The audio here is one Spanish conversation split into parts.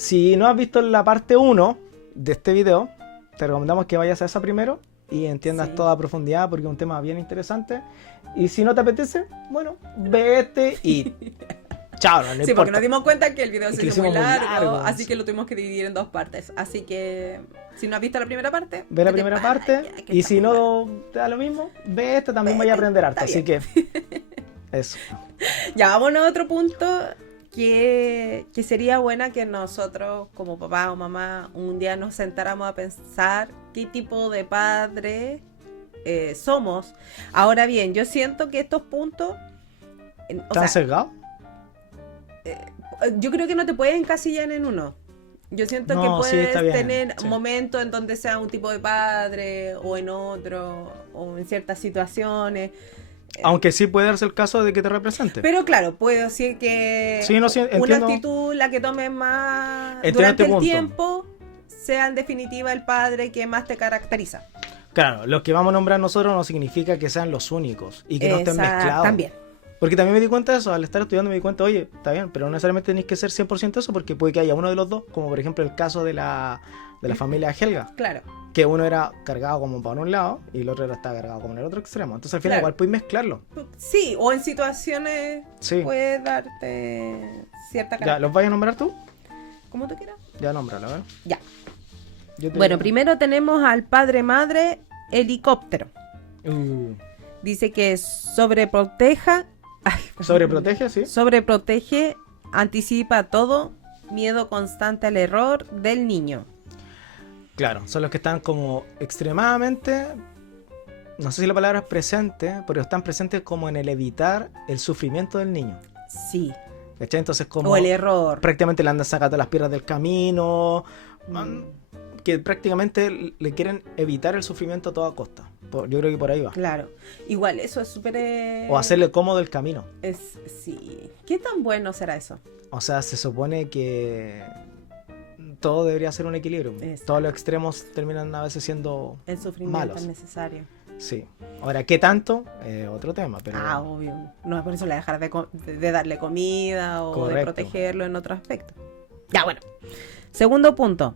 Si no has visto la parte 1 de este video, te recomendamos que vayas a esa primero y entiendas toda a profundidad porque es un tema bien interesante. Y si no te apetece, bueno, vete y chao, no Sí, importa. porque nos dimos cuenta que el video Es se que lo hizo muy hicimos muy largo, largo, así sí. que lo tuvimos que dividir en 2 partes. Así que si no has visto la primera parte, Ve la vete primera para parte allá, que y está si muy buena. no te da lo mismo, ve esta, también vaya a Vete, aprender harto. está Así bien. que eso. Ya, vámonos a otro punto que sería buena que nosotros, como papá o mamá, un día nos sentáramos a pensar qué tipo de padre somos. Ahora bien, yo siento que estos puntos, o ¿Están sea, sesgados? yo creo que no te puedes encasillar en uno. Yo siento que No, sí, puedes está bien, tener sí. momentos en donde sea un tipo de padre o en otro, o en ciertas situaciones. Aunque sí puede darse el caso de que te represente. Pero claro, puedo decir que Sí, no, sí, una entiendo. actitud, la que tomes más Entiendo durante este el punto. tiempo, sea en definitiva el padre que más te caracteriza. Claro, los que vamos a nombrar nosotros no significa que sean los únicos y que no estén mezclados. También. Porque también me di cuenta de eso, al estar estudiando me di cuenta, oye, está bien, pero no necesariamente tenéis que ser 100% eso porque puede que haya uno de los dos, como por ejemplo el caso de la familia Helga, Claro. que uno era cargado como para un lado y el otro estaba cargado como en el otro extremo. Entonces al final Claro. igual puedes mezclarlo. Sí, o en situaciones Sí. puede darte cierta ¿Ya característica. los vas a nombrar tú? Como tú quieras. Ya nómbralo, a ver. Ya. Yo te- Bueno, primero tenemos al padre-madre helicóptero. Dice que sobreproteja. Ay, Sobreprotege, sí. Sobreprotege, anticipa todo, miedo constante al error del niño. Claro, son los que están como extremadamente, no sé si la palabra es presente, pero están presentes como en el evitar el sufrimiento del niño. Sí. ¿Cachai? Entonces como O el error. prácticamente le andan sacando las piedras del camino, Mm, que prácticamente le quieren evitar el sufrimiento a toda costa. Yo creo que por ahí va. claro. Igual, eso es súper... O hacerle cómodo el camino. Sí. ¿Qué tan bueno será eso? O sea, se supone que todo debería ser un equilibrio. Exacto. Todos los extremos terminan a veces siendo El sufrimiento malos. es necesario. Sí. Ahora, ¿qué tanto? Otro tema, pero... Obvio. No es por eso le dejar de darle comida o de Correcto. protegerlo en otro aspecto. Ya, bueno. Segundo punto.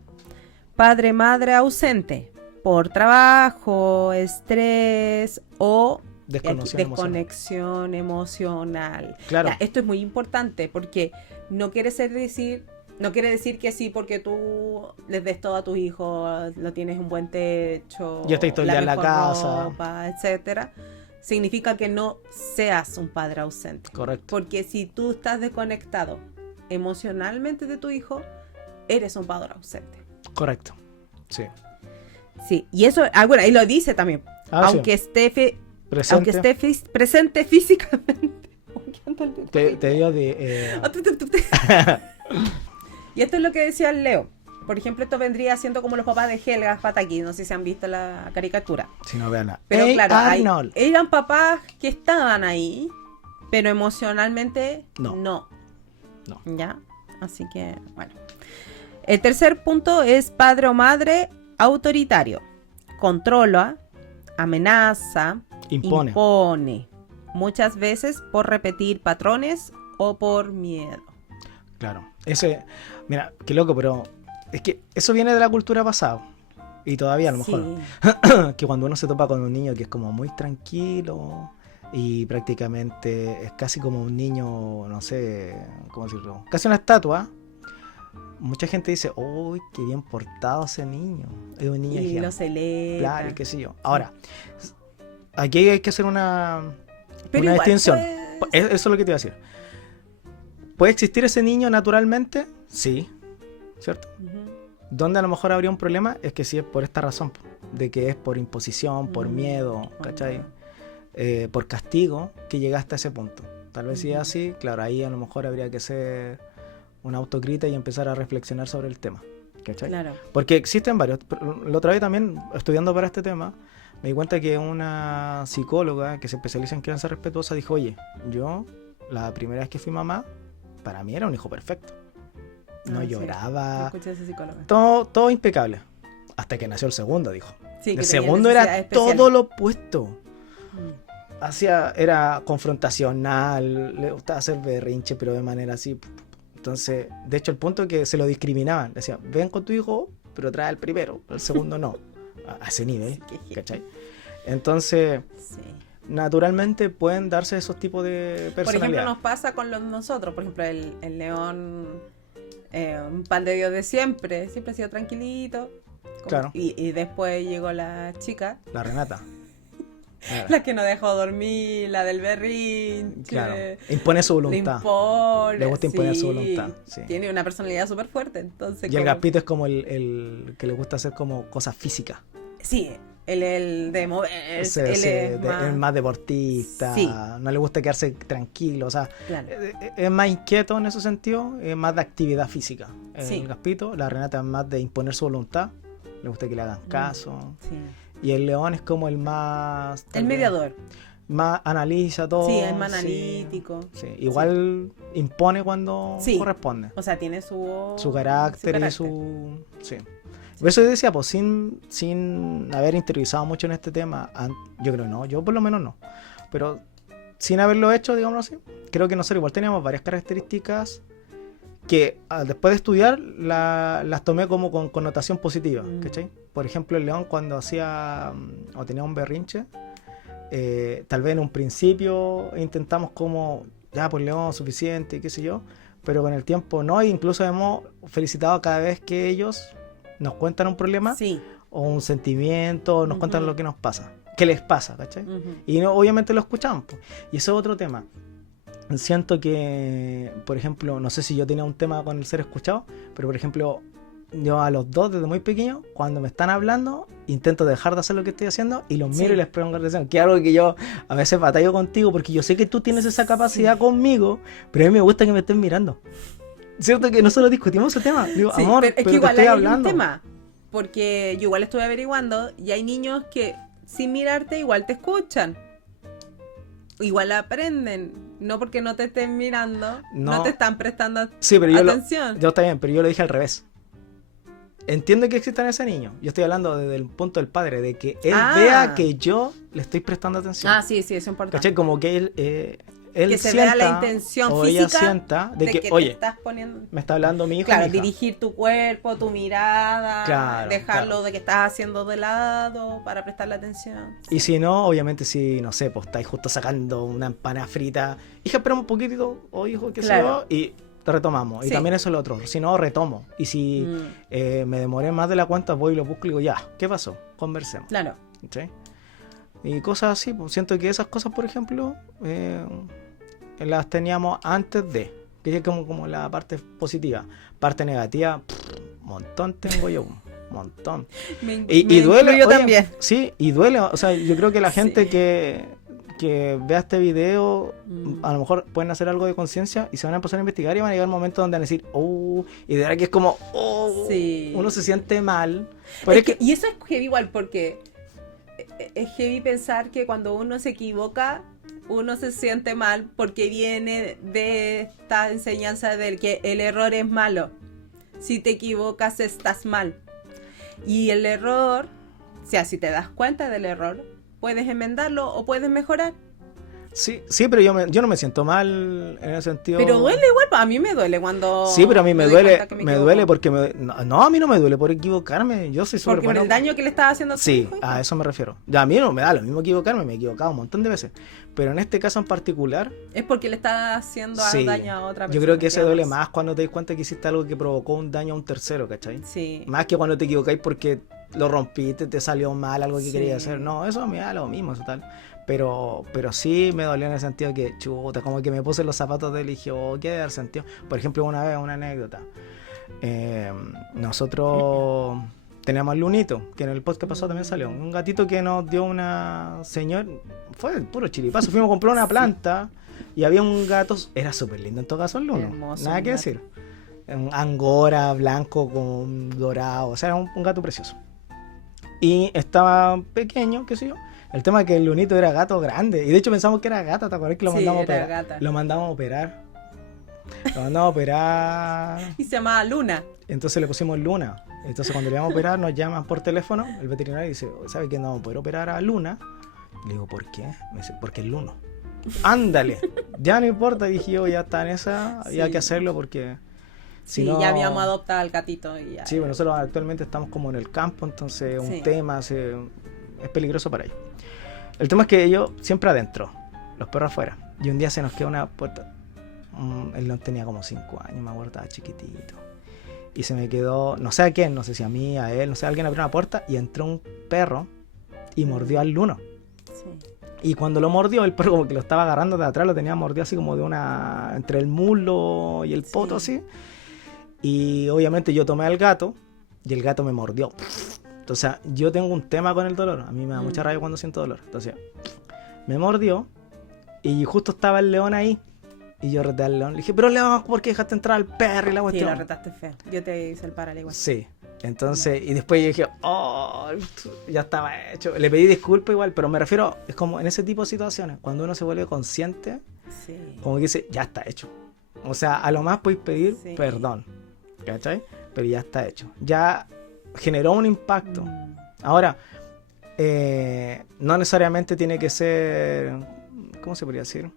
Padre-madre ausente. Por trabajo, estrés o desconexión emocional. Claro. Ya, esto es muy importante porque no quiere decir que sí porque tú les des todo a tus hijos, lo tienes un buen techo, Ya estáis todo el día en la mejor casa. ropa, etcétera. Significa que no seas un padre ausente. Correcto. Porque si tú estás desconectado emocionalmente de tu hijo, eres un padre ausente. Correcto. Sí. Sí, y eso, bueno, ahí lo dice también. Aunque Sí. esté Presente. presente físicamente. Te digo de... Y esto es lo que decía el Leo. Por ejemplo, esto vendría siendo como los papás de Helga Pataki. No sé si han visto la caricatura. Si no vean Pero claro, Arnold. eran papás que estaban ahí, pero emocionalmente No. no. No. ¿Ya? Así que, bueno. El tercer punto es padre o madre autoritario. Controla, amenaza, impone. Muchas veces por repetir patrones o por miedo. Claro. Mira, qué loco, pero es que eso viene de la cultura pasada. Y todavía a lo mejor. Sí. Que cuando uno se topa con un niño que es como muy tranquilo y prácticamente es casi como un niño, no sé, ¿cómo decirlo? Casi una estatua. Mucha gente dice, uy, qué bien portado ese niño. Es un niño Y lo celebra. claro, qué sé yo. Ahora, aquí hay que hacer una Pero igual, distinción. pues, Eso es lo que te iba a decir. ¿Puede existir ese niño naturalmente? Sí, ¿cierto? Ujú. Donde a lo mejor habría un problema es que si es por esta razón, de que es por imposición, por miedo, ¿cachai? Por castigo, que llegaste a ese punto. Tal vez si es así, claro, ahí a lo mejor habría que ser una autocrítica y empezar a reflexionar sobre el tema, ¿cachai? Claro. Porque existen varios. La otra vez también, estudiando para este tema, me di cuenta que una psicóloga que se especializa en crianza respetuosa dijo, oye, yo la primera vez que fui mamá, para mí era un hijo perfecto. No Sí. Yo Yo escuché a ese psicólogo. todo impecable. Hasta que nació el segundo, dijo. Sí, que El tenía segundo era necesidades especiales. todo lo opuesto. Mm. Era confrontacional, le gustaba hacer berrinche, pero de manera así Entonces, de hecho, el punto es que se lo discriminaban. Decían, ven con tu hijo, pero trae el primero, el segundo no. A ese nivel, ¿cachai? Entonces, Sí. naturalmente pueden darse esos tipos de Por ejemplo, personalidad. nos pasa con nosotros. Por ejemplo, el León, un pan de Dios de siempre. Siempre ha sido tranquilito. Claro. Y después llegó la chica, La Renata. la que no dejó dormir, la del berrinche. Claro. Impone su Le voluntad. impone, Le gusta imponer su sí. voluntad, sí. Tiene una personalidad súper fuerte, entonces. Y el como- Gaspito es como el que le gusta hacer como cosas físicas. Sí, el de moverse, él es más... Es más deportista, Sí. no le gusta quedarse tranquilo, o sea, Claro. es más inquieto en ese sentido, es más de actividad física. Sí. El Gaspito, la Renata es más de imponer su voluntad, le gusta que le hagan caso. Sí. Y el León es como el más... tal El vez, mediador. más analiza todo. Sí, es más sí, analítico. sí. Igual impone cuando Sí. corresponde. O sea, tiene su Carácter y su... Sí. Por eso yo decía, pues sin haber interiorizado mucho en este tema, yo creo no, yo por lo menos no, pero sin haberlo hecho, digámoslo así, creo que nosotros igual teníamos varias características que después de estudiar las tomé como con connotación positiva, ¿cachai? Por ejemplo, el León cuando hacía o tenía un berrinche, tal vez en un principio intentamos como, ya pues León, suficiente, qué sé yo, pero con el tiempo no, e incluso hemos felicitado cada vez que ellos nos cuentan un problema Sí. o un sentimiento, nos cuentan Ujú. lo que nos pasa, qué les pasa, ¿cachai? Ujú. Y obviamente lo escuchamos, pues. Y eso es otro tema. Siento que, por ejemplo, no sé si yo tenía un tema con el ser escuchado, pero por ejemplo, yo a los dos desde muy pequeños, cuando me están hablando, intento dejar de hacer lo que estoy haciendo y los miro Sí. y les pregunto atención, que es algo que yo a veces batallo contigo porque yo sé que tú tienes esa capacidad Sí. conmigo, pero a mí me gusta que me estén mirando. Cierto que nosotros discutimos ese tema. Digo, Sí, amor, pero es pero que te igual estoy hay hablando. un tema. Porque yo igual estuve averiguando y hay niños que sin mirarte igual te escuchan. Igual aprenden. No porque no te estén mirando, no, No. te están prestando Sí, pero atención. yo está bien, pero yo lo dije al revés. Entiendo que existan ese niño. Yo estoy hablando desde el punto del padre, de que él Ah. vea que yo le estoy prestando atención. Ah, sí, sí, eso es importante. ¿Cachai? Como que él Que se sienta, vea la intención o ella física sienta de que, te oye, estás poniendo... me está hablando mi hijo. Claro, mi hija. dirigir tu cuerpo, tu mirada, Claro, dejarlo claro. de que estás haciendo de lado para prestarle atención. Y si no, obviamente si, no sé, pues estáis justo sacando una empanada frita, hija, espera un poquitito, o hijo, qué sé Claro. yo, y retomamos. Y Sí. también eso es lo otro. Si no, retomo. Y si me demoré más de la cuenta, voy y lo busco y digo, ya, ¿qué pasó? Conversemos. Claro. ¿Sí? Y cosas así, pues siento que esas cosas, por ejemplo, las teníamos antes de, que es como la parte positiva. Parte negativa, montón tengo yo, un montón. Me Y duele, incluyo oye, también. sí, y duele, o sea, yo creo que la gente Sí. que vea este video, Mm. a lo mejor pueden hacer algo de conciencia y se van a empezar a investigar y van a llegar un momento donde van a decir, y de verdad que es como, Sí. uno se siente mal. Pero es que, Y eso es heavy igual porque es heavy pensar que cuando uno se equivoca, uno se siente mal porque viene de esta enseñanza del que el error es malo. Si te equivocas, estás mal. Y el error, o sea, si te das cuenta del error, puedes enmendarlo o puedes mejorar. sí, pero yo no me siento mal en ese sentido. Pero duele igual, a mí me duele cuando... Sí, pero a mí me doy duele, cuenta que me equivoco. duele porque no, a mí no me duele por equivocarme, yo soy súper Porque por bueno. el daño que le estás haciendo a tu Sí, hijo. a eso me refiero. Ya, a mí no me da lo mismo equivocarme, me he equivocado un montón de veces. Pero en este caso en particular, Es porque le estás haciendo sí, daño a otra persona. yo creo que ese duele digamos. más cuando te das cuenta que hiciste algo que provocó un daño a un tercero, ¿cachai? Sí. Más que cuando te equivocáis porque lo rompiste, te salió mal algo que Sí. querías hacer. No, eso me da lo mismo, eso tal. Pero sí me dolió en el sentido que, chuta, como que me puse los zapatos de él y dije, ¿qué debe haber sentido? Por ejemplo, una vez, una anécdota. Nosotros teníamos al Lunito, que en el podcast pasado también salió. Un gatito que nos dio una señora, fue puro chiripazo. Fuimos a comprar una planta y había un gato, era súper lindo en todo caso el Luno. Hermoso, Nada un que gato. decir. Un angora blanco con dorado, o sea, era un gato precioso. Y estaba pequeño, qué sé yo. El tema es que el Lunito era gato grande. Y de hecho pensamos que era gata, ¿te acuerdas que lo Sí, mandamos a era operar? gata. Lo mandamos a operar. Lo mandamos a operar. Y se llamaba Luna. Entonces le pusimos Luna. Entonces cuando le íbamos a operar nos llaman por teléfono. El veterinario dice, ¿sabe que no vamos a poder operar a Luna? Le digo, ¿por qué? Me dice, porque es Luno. Ándale. Ya no importa, dije yo, ya está en esa. Había Sí. que hacerlo porque Si Sí, no- ya habíamos adoptado al gatito y ya. Sí, bueno, nosotros actualmente estamos como en el campo, entonces un Sí. tema es peligroso para ellos. El tema es que ellos siempre adentro, los perros afuera. Y un día se nos queda una puerta. El león tenía como 5 años, me acuerdo, estaba chiquitito. Y se me quedó, no sé a quién, no sé si a mí, a él, no sé, alguien abrió una puerta y entró un perro y mordió al Luno. Sí. Y cuando lo mordió, el perro como que lo estaba agarrando de atrás, lo tenía mordido así como de una, entre el muslo y el poto Sí. así. Y obviamente yo tomé al gato y el gato me mordió. Entonces yo tengo un tema con el dolor. A mí me da mucha rabia cuando siento dolor. Entonces me mordió y justo estaba el león ahí. Y yo reté al león. Le dije, pero León, ¿por qué dejaste entrar al perro y la Sí, cuestión? lo retaste feo. Yo te hice el paral igual. Sí. Entonces, y después yo dije, oh, ya estaba hecho. Le pedí disculpas igual, pero me refiero, es como en ese tipo de situaciones, cuando uno se vuelve consciente, Sí. como que dice, ya está hecho. O sea, a lo más podéis pedir Sí. perdón, ¿cachai? Pero ya está hecho. Ya generó un impacto. Mm. Ahora, no necesariamente tiene que ser, ¿cómo se podría decir?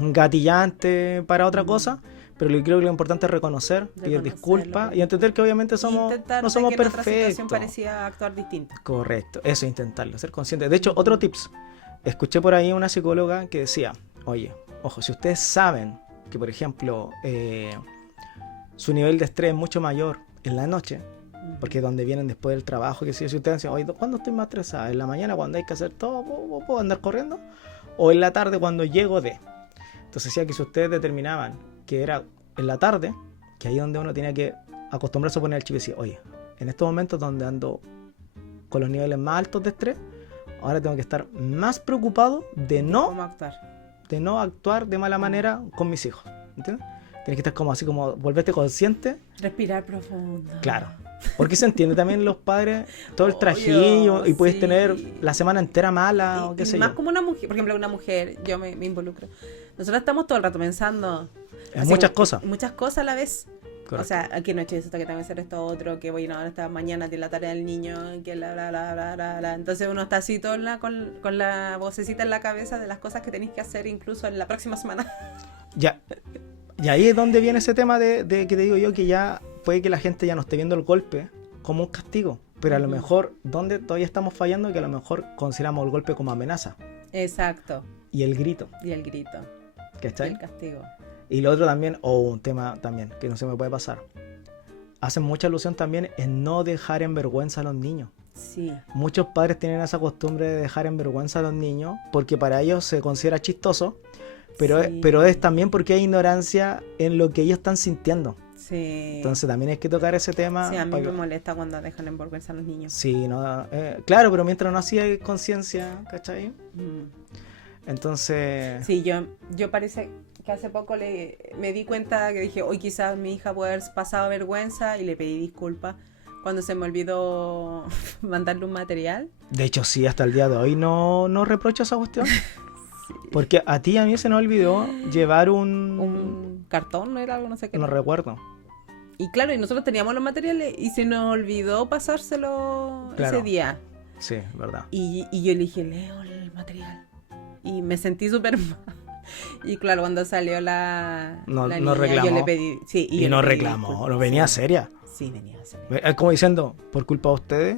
Gatillante para otra cosa, pero creo que lo importante es reconocer, pedir disculpas y entender que obviamente Intentar no somos de que en otra situación perfectos. parecía actuar distinto. Correcto, eso, intentarlo, ser consciente. De hecho, otro tips, escuché por ahí una psicóloga que decía, oye, ojo, si ustedes saben que, por ejemplo, su nivel de estrés es mucho mayor en la noche, porque es donde vienen después del trabajo, que si ustedes dicen, oye, ¿cuándo estoy más estresada? ¿En la mañana cuando hay que hacer todo, puedo andar corriendo? ¿O en la tarde cuando llego de? Entonces decía que si ustedes determinaban que era en la tarde, que ahí es donde uno tenía que acostumbrarse a poner el chip y decir, oye, en estos momentos donde ando con los niveles más altos de estrés, ahora tengo que estar más preocupado de ¿Cómo actuar? no actuar de mala manera con mis hijos. ¿Entiendes? Tienes que estar como así, como volverte consciente. Respirar profundo. Claro. Porque se entiende también los padres todo el Obvio, trajillo y puedes sí. tener la semana entera mala o qué Y sé más yo. como una mujer, por ejemplo, una mujer, yo me involucro. Nosotros estamos todo el rato pensando En así muchas como- cosas. Muchas cosas a la vez. Correcto. O sea, aquí no he hecho esto, que tengo que hacer esto otro, que voy a esta mañana de la tarea del niño, que bla, bla, bla, bla, bla, bla. Entonces uno está así todo con la vocecita en la cabeza de las cosas que tenéis que hacer incluso en la próxima semana. Ya. Y ahí es donde viene ese tema de que te digo yo que ya puede que la gente ya no esté viendo el golpe como un castigo. Pero a lo Ujú. mejor, donde todavía estamos fallando, que a lo mejor consideramos el golpe como amenaza. Exacto. Y el grito. Y el grito. Y ¿Cachai? el castigo. Y lo otro también, o un tema también, que no se me puede pasar. Hacen mucha alusión también en no dejar en vergüenza a los niños. Sí. Muchos padres tienen esa costumbre de dejar en vergüenza a los niños porque para ellos se considera chistoso, pero, Sí. pero es también porque hay ignorancia en lo que ellos están sintiendo. Sí. Entonces también hay que tocar ese tema. Sí, a mí para me que- molesta cuando dejan en vergüenza a los niños. Sí, no, claro, pero mientras no hacía conciencia, ¿cachai? Mm. Entonces, Sí, yo parece que hace poco me di cuenta que dije, hoy quizás mi hija puede haber pasado vergüenza y le pedí disculpas cuando se me olvidó mandarle un material. de hecho sí, hasta el día de hoy no reprocho esa cuestión. Porque a ti y a mí se nos olvidó llevar Un cartón, ¿no era algo? No sé qué. No recuerdo. Y claro, y nosotros teníamos los materiales y se nos olvidó pasárselo Claro. ese día. Sí, verdad. Y yo le dije, leo el material. Y me sentí súper mal. Y claro, cuando salió la No niña, reclamó. yo le pedí... Sí, Y yo no le pedí reclamó, disculpas. no venía Sí. seria. Sí, venía seria. Es como diciendo, por culpa de ustedes,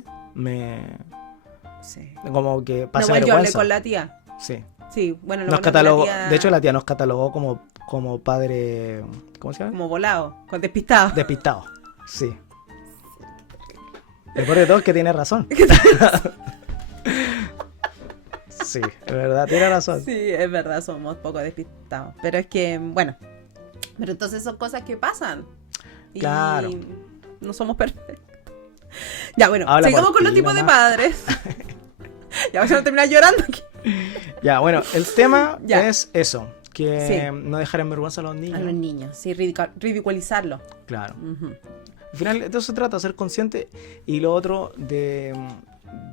Sí. como que No, pasa igual yo hablé vergüenza. con la tía. Sí. Sí, bueno, lo Nos bueno es que catalogó, la tía- de hecho la tía nos catalogó como padre, ¿cómo se llama? Como volado, con despistado. Despistado. Sí. El peor de todo es que tiene razón. Sí, es verdad, tiene razón. Sí, es verdad, somos poco despistados. Pero es que, bueno. Pero entonces son cosas que pasan. Y Claro. no somos perfectos. Ya, bueno, Habla sigamos por con los ti tipos de nomás. padres. Ya vamos a terminar llorando aquí. Ya, bueno, el tema Ya. es eso, que Sí. no dejar en vergüenza a los niños. A los niños, sí, ridiculizarlo. Claro. Ujú. Al final de eso se trata, ser consciente, y lo otro de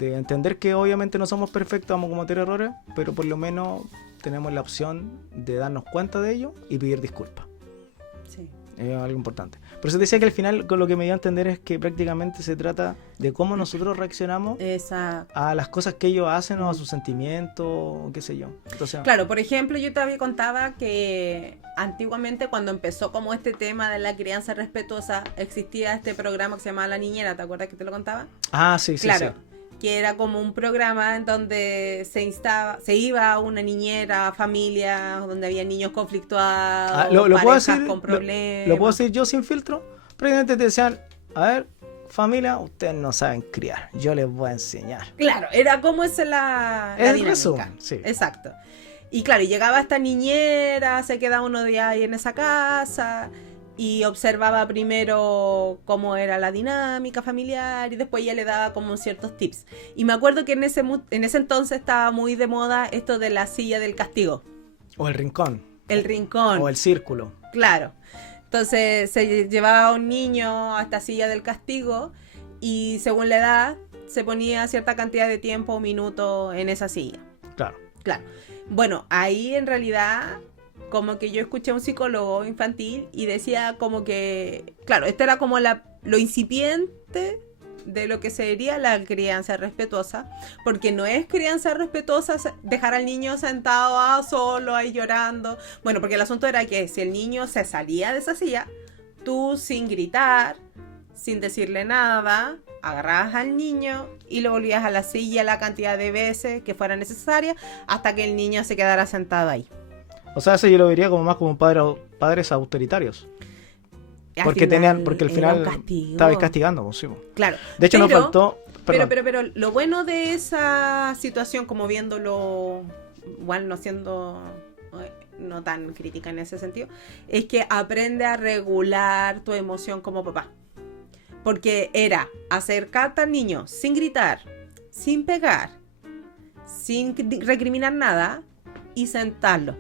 entender que obviamente no somos perfectos, vamos a cometer errores, pero por lo menos tenemos la opción de darnos cuenta de ello y pedir disculpas. Sí. Es algo importante. Por eso te decía que al final con lo que me dio a entender es que prácticamente se trata de cómo nosotros reaccionamos a las cosas que ellos hacen o a sus sentimientos, o qué sé yo. Entonces, claro, por ejemplo, yo todavía contaba que antiguamente cuando empezó como este tema de la crianza respetuosa, existía este programa que se llamaba La Niñera, ¿te acuerdas que te lo contaba? Ah, sí, sí, claro, sí. Que era como un programa en donde se iba a una niñera, familia, donde había niños conflictuados, ¿lo puedo parejas decir, con problemas. lo puedo decir yo sin filtro? Prácticamente te decían, a ver, familia, ustedes no saben criar, yo les voy a enseñar. Claro, era como esa la dinámica. Resumen, sí. Exacto. Y claro, llegaba esta niñera, se quedaba unos días ahí en esa casa y observaba primero cómo era la dinámica familiar y después ya le daba como ciertos tips. Y me acuerdo que en ese entonces estaba muy de moda esto de la silla del castigo. O el rincón. El rincón. O el círculo. Claro. Entonces se llevaba a un niño a esta silla del castigo y según la edad se ponía cierta cantidad de tiempo o minutos en esa silla. Claro. Claro. Bueno, ahí en realidad como que yo escuché a un psicólogo infantil y decía como que, claro, esto era como lo incipiente de lo que sería la crianza respetuosa, porque no es crianza respetuosa dejar al niño sentado solo ahí llorando. Bueno, porque el asunto era que si el niño se salía de esa silla, tú sin gritar, sin decirle nada, agarrabas al niño y lo volvías a la silla la cantidad de veces que fuera necesaria hasta que el niño se quedara sentado ahí. O sea, eso yo lo vería como más como padres autoritarios. Porque al final estabais castigando, pues, sí. Claro. De hecho, nos faltó. Pero lo bueno de esa situación, como viéndolo, igual no siendo no tan crítica en ese sentido, es que aprende a regular tu emoción como papá. Porque era acercarte al niño sin gritar, sin pegar, sin recriminar nada y sentarlo.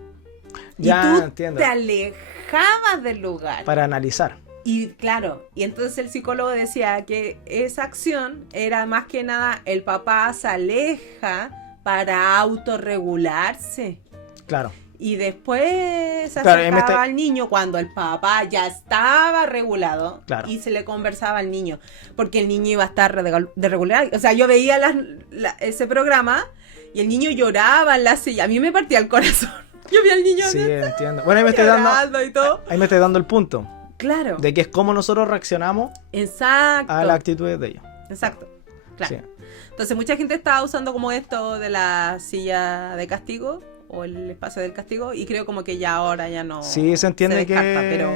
Ya, y tú entiendo. Te alejabas del lugar. Para analizar. Y claro, y entonces el psicólogo decía que esa acción era más que nada el papá se aleja para autorregularse. Claro. Y después se acercaba al niño cuando el papá ya estaba regulado, claro, y se le conversaba al niño, porque el niño iba a estar desregulado. O sea, yo veía ese programa y el niño lloraba en la silla. A mí me partía el corazón. Yo vi al niño. Sí, entiendo. Bueno, ahí me estoy dando el punto. Claro. De que es como nosotros reaccionamos. Exacto. A las actitudes de ellos. Exacto. Claro. Sí. Entonces mucha gente estaba usando como esto de la silla de castigo o el espacio del castigo y creo como que ya ahora ya no. Sí, se entiende descarta, que. Pero...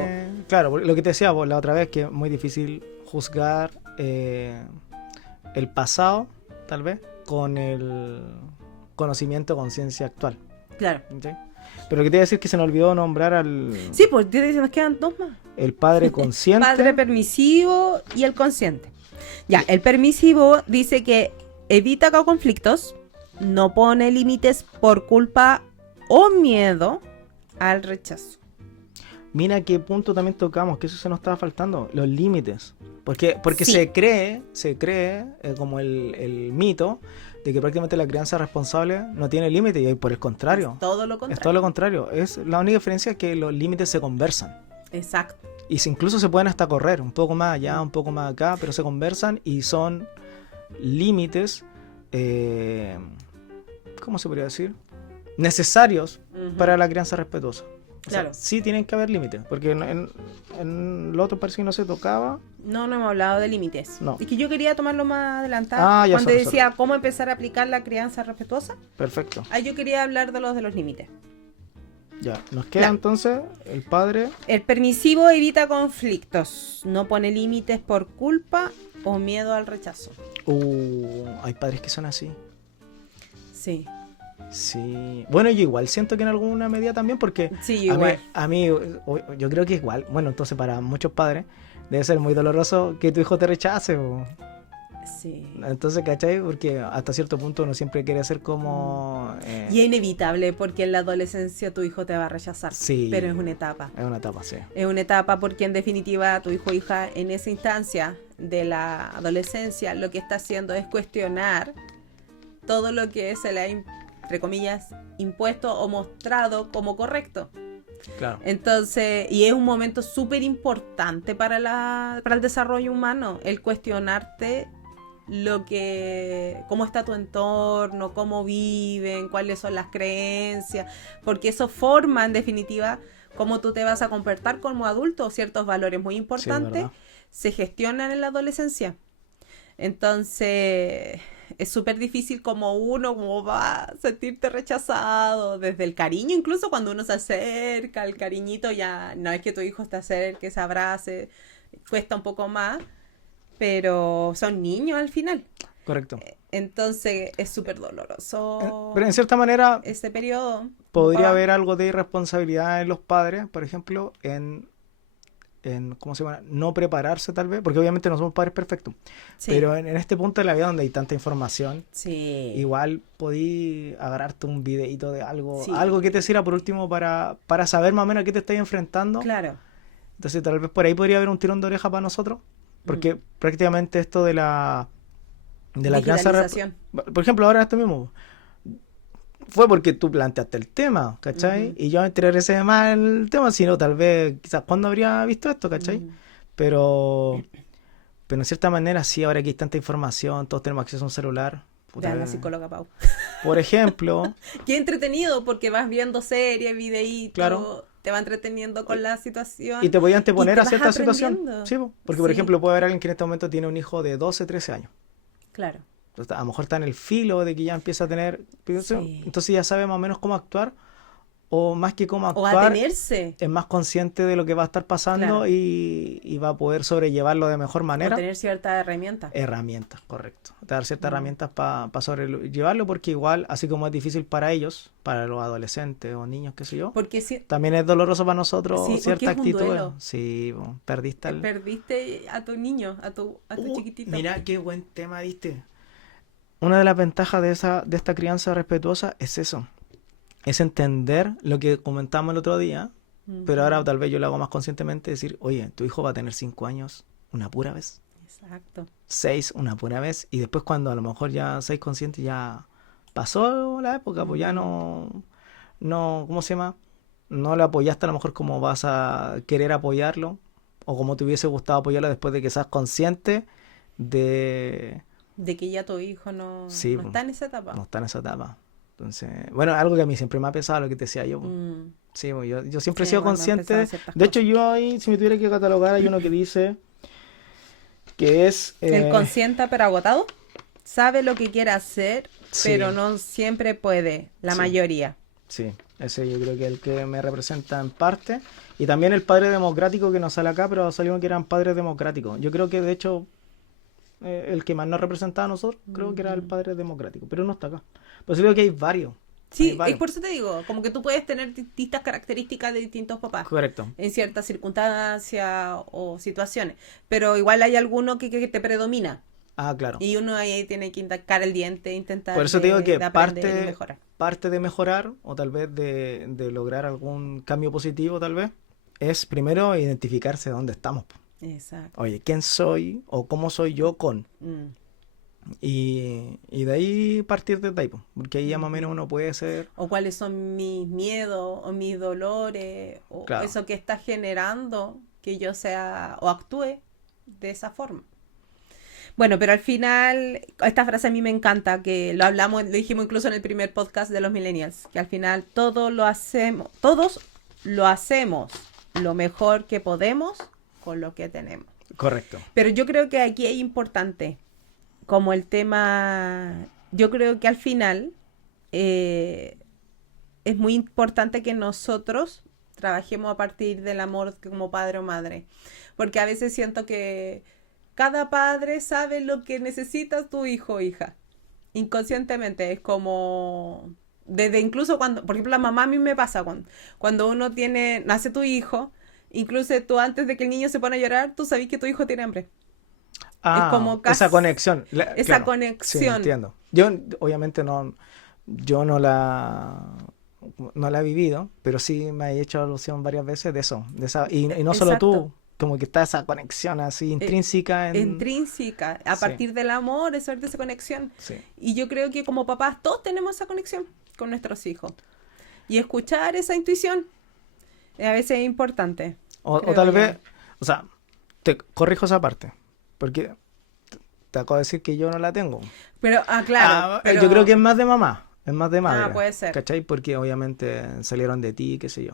Claro, lo que te decía vos la otra vez, que es muy difícil juzgar el pasado, tal vez, con el conocimiento, conciencia actual. Claro. ¿Sí? Pero lo que te iba a decir es que se me olvidó nombrar al... Sí, pues nos quedan dos más. El padre consciente. Padre permisivo y el consciente. Ya, el permisivo dice que evita conflictos, no pone límites por culpa o miedo al rechazo. Mira qué punto también tocamos, que eso se nos estaba faltando, los límites. Porque sí, se cree como el mito de que prácticamente la crianza responsable no tiene límite y por el contrario. Es todo lo contrario. Es todo lo contrario. Es la única diferencia es que los límites se conversan. Exacto. Y incluso se pueden hasta correr un poco más allá, un poco más acá, pero se conversan y son límites, ¿cómo se podría decir? Necesarios para la crianza respetuosa. Claro. O sea, sí tienen que haber límites, porque en lo otro parece que no se tocaba. No hemos hablado de límites. No. Es que yo quería tomarlo más adelantado. Ya cuando decía cómo empezar a aplicar la crianza respetuosa. Perfecto. Ahí yo quería hablar de los límites. Ya, nos queda entonces el padre. El permisivo evita conflictos, no pone límites por culpa o miedo al rechazo. Hay padres que son así. Sí. Sí, bueno, yo igual siento que en alguna medida también, porque sí, igual. A mí, yo creo que igual, bueno, entonces para muchos padres debe ser muy doloroso que tu hijo te rechace. Sí. Entonces, ¿cachai? Porque hasta cierto punto uno siempre quiere ser como... Y es inevitable, porque en la adolescencia tu hijo te va a rechazar. Sí. Pero es una etapa. Es una etapa, sí. Es una etapa porque en definitiva tu hijo o hija en esa instancia de la adolescencia lo que está haciendo es cuestionar todo lo que se le ha entre comillas, impuesto o mostrado como correcto. Claro. Entonces, y es un momento súper importante para el desarrollo humano, el cuestionarte cómo está tu entorno, cómo viven, cuáles son las creencias, porque eso forma en definitiva cómo tú te vas a comportar como adulto. Ciertos valores muy importantes se gestionan en la adolescencia. Entonces es súper difícil como va a sentirte rechazado desde el cariño, incluso cuando uno se acerca, el cariñito ya no es que tu hijo te acerque, se abrace, cuesta un poco más, pero son niños al final. Correcto. Entonces es súper doloroso. Pero en cierta manera ese periodo podría haber algo de irresponsabilidad en los padres, por ejemplo, en ¿cómo se llama? No prepararse tal vez, porque obviamente no somos padres perfectos, sí. Pero en este punto de la vida donde hay tanta información, sí. igual podí agarrarte un videito de algo, sí. algo que te sirva por último para saber más o menos a qué te estás enfrentando. Claro. Entonces tal vez por ahí podría haber un tirón de oreja para nosotros, porque prácticamente esto de la crianza, por ejemplo, ahora esto mismo fue porque tú planteaste el tema, ¿cachai? Y yo me interesé más en el tema, sino tal vez, quizás, ¿cuándo habría visto esto, cachai? Pero en cierta manera, sí, ahora que hay tanta información, todos tenemos acceso a un celular. Ya, la psicóloga Pau. Por ejemplo. Qué entretenido, porque vas viendo series, videitos, claro, te va entreteniendo con la situación. Y te podían anteponer a cierta situación. Sí, porque, sí. Por ejemplo, puede haber alguien que en este momento tiene un hijo de 12, 13 años. Claro. Entonces, a lo mejor está en el filo de que ya empieza a tener... Sí. Entonces ya sabe más o menos cómo actuar, o más que cómo actuar, o atenerse. Es más consciente de lo que va a estar pasando, claro, y va a poder sobrellevarlo de mejor manera. O tener ciertas herramientas. Herramientas, correcto. Dar ciertas herramientas para sobrellevarlo, porque igual, así como es difícil para ellos, para los adolescentes o niños, qué sé yo, porque también es doloroso para nosotros cierta actitud. Sí, perdiste a tu niño, a tu chiquitito. Mira qué buen tema diste. Una de las ventajas de esta crianza respetuosa es eso. Es entender lo que comentamos el otro día, pero ahora tal vez yo lo hago más conscientemente, decir, oye, tu hijo va a tener 5 años una pura vez. Exacto. 6 una pura vez, y después cuando a lo mejor ya seis conscientes, ya pasó la época, pues ya no, ¿cómo se llama? No lo apoyaste a lo mejor como vas a querer apoyarlo, o como te hubiese gustado apoyarlo después de que seas consciente de que ya tu hijo no está en esa etapa. No está en esa etapa. Entonces, bueno, algo que a mí siempre me ha pesado, lo que te decía yo. Sí, yo siempre he sido consciente. De hecho, yo ahí, si me tuviera que catalogar, hay uno que dice que es... el consciente pero agotado. Sabe lo que quiere hacer, pero no siempre puede, la mayoría. Sí, ese yo creo que es el que me representa en parte. Y también el padre democrático, que no sale acá, pero salió que eran padres democráticos. Yo creo que, de hecho... el que más nos representaba a nosotros, creo que era el padre democrático, pero no está acá. Pues creo que hay varios. Sí, es por eso te digo, como que tú puedes tener distintas características de distintos papás. Correcto. En ciertas circunstancias o situaciones, pero igual hay alguno que te predomina. Ah, claro. Y uno ahí tiene que intentar el diente, intentar por eso te digo que mejorar. Parte de mejorar, o tal vez de lograr algún cambio positivo, tal vez, es primero identificarse dónde estamos. Exacto. Oye, ¿quién soy o cómo soy yo con? Y de ahí partir desde ahí, porque ahí ya más o menos uno puede ser... O cuáles son mis miedos o mis dolores, o claro, eso que está generando que yo sea o actúe de esa forma. Bueno, pero al final, esta frase a mí me encanta, que lo dijimos incluso en el primer podcast de los millennials, que al final todos lo hacemos lo mejor que podemos con lo que tenemos. Correcto. Pero yo creo que aquí es importante, como el tema, yo creo que al final es muy importante que nosotros trabajemos a partir del amor como padre o madre, porque a veces siento que cada padre sabe lo que necesita tu hijo o hija, inconscientemente. Es como, desde incluso cuando, por ejemplo, la mamá, a mí me pasa cuando uno nace tu hijo. Incluso tú, antes de que el niño se pone a llorar, tú sabes que tu hijo tiene hambre. Ah, es como esa conexión. Esa conexión. Sí, entiendo. Yo, obviamente, no la he vivido, pero sí me he hecho alusión varias veces de eso. Y no solo tú, como que está esa conexión así intrínseca. Intrínseca. A partir del amor, es esa conexión. Sí. Y yo creo que como papás todos tenemos esa conexión con nuestros hijos. Y escuchar esa intuición. A veces es importante. O creo tal yo. vez, o sea, te corrijo esa parte, porque te acabo de decir que yo no la tengo. Pero, claro, pero... Yo creo que es más de mamá, es más de madre. puede ser. ¿Cachai? Porque obviamente salieron de ti, qué sé yo.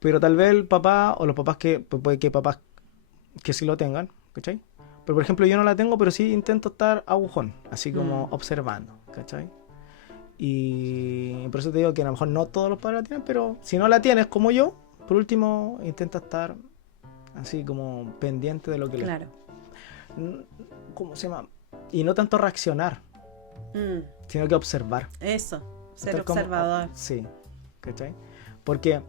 Pero tal vez el papá o los papás que, pues puede que papás que sí lo tengan, ¿cachai? Pero por ejemplo yo no la tengo, pero sí intento estar agujón, así como observando, ¿cachai? Y por eso te digo que a lo mejor no todos los padres la tienen, pero si no la tienes como yo, por último intenta estar así como pendiente de lo que Claro. ¿Cómo se llama? Y no tanto reaccionar, sino que observar. Eso, ser Estar como- observador. sí, ¿cachai? Porque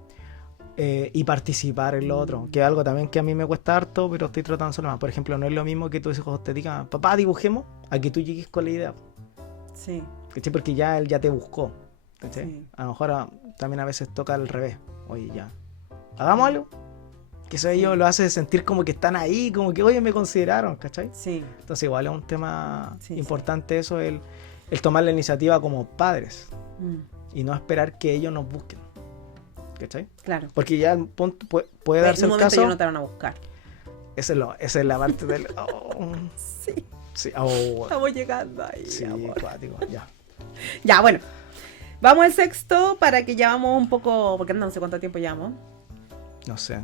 y participar en lo otro, que es algo también que a mí me cuesta harto, pero estoy tratando de hacerlo más. Por ejemplo, no es lo mismo que tus hijos te digan, papá, dibujemos, a que tú llegues con la idea, Sí, ¿cachai? Porque ya él ya te buscó, ¿cachai? Sí. A lo mejor también a veces toca al revés, oye, ya, hagamos algo, que eso ellos lo hace sentir como que están ahí, como que, oye, me consideraron, ¿cachai? sí, Entonces igual es un tema Sí, importante eso, el tomar la iniciativa como padres y no esperar que ellos nos busquen, ¿cachai? claro. Porque ya el punto puede En darse un el momento caso. ya no te van a buscar. Esa es la parte del. Sí, Sí, estamos llegando ahí. sí, amor. cuático, ya. Ya, bueno. Vamos al sexto para que llevamos un poco, porque no sé cuánto tiempo llevamos. No sé.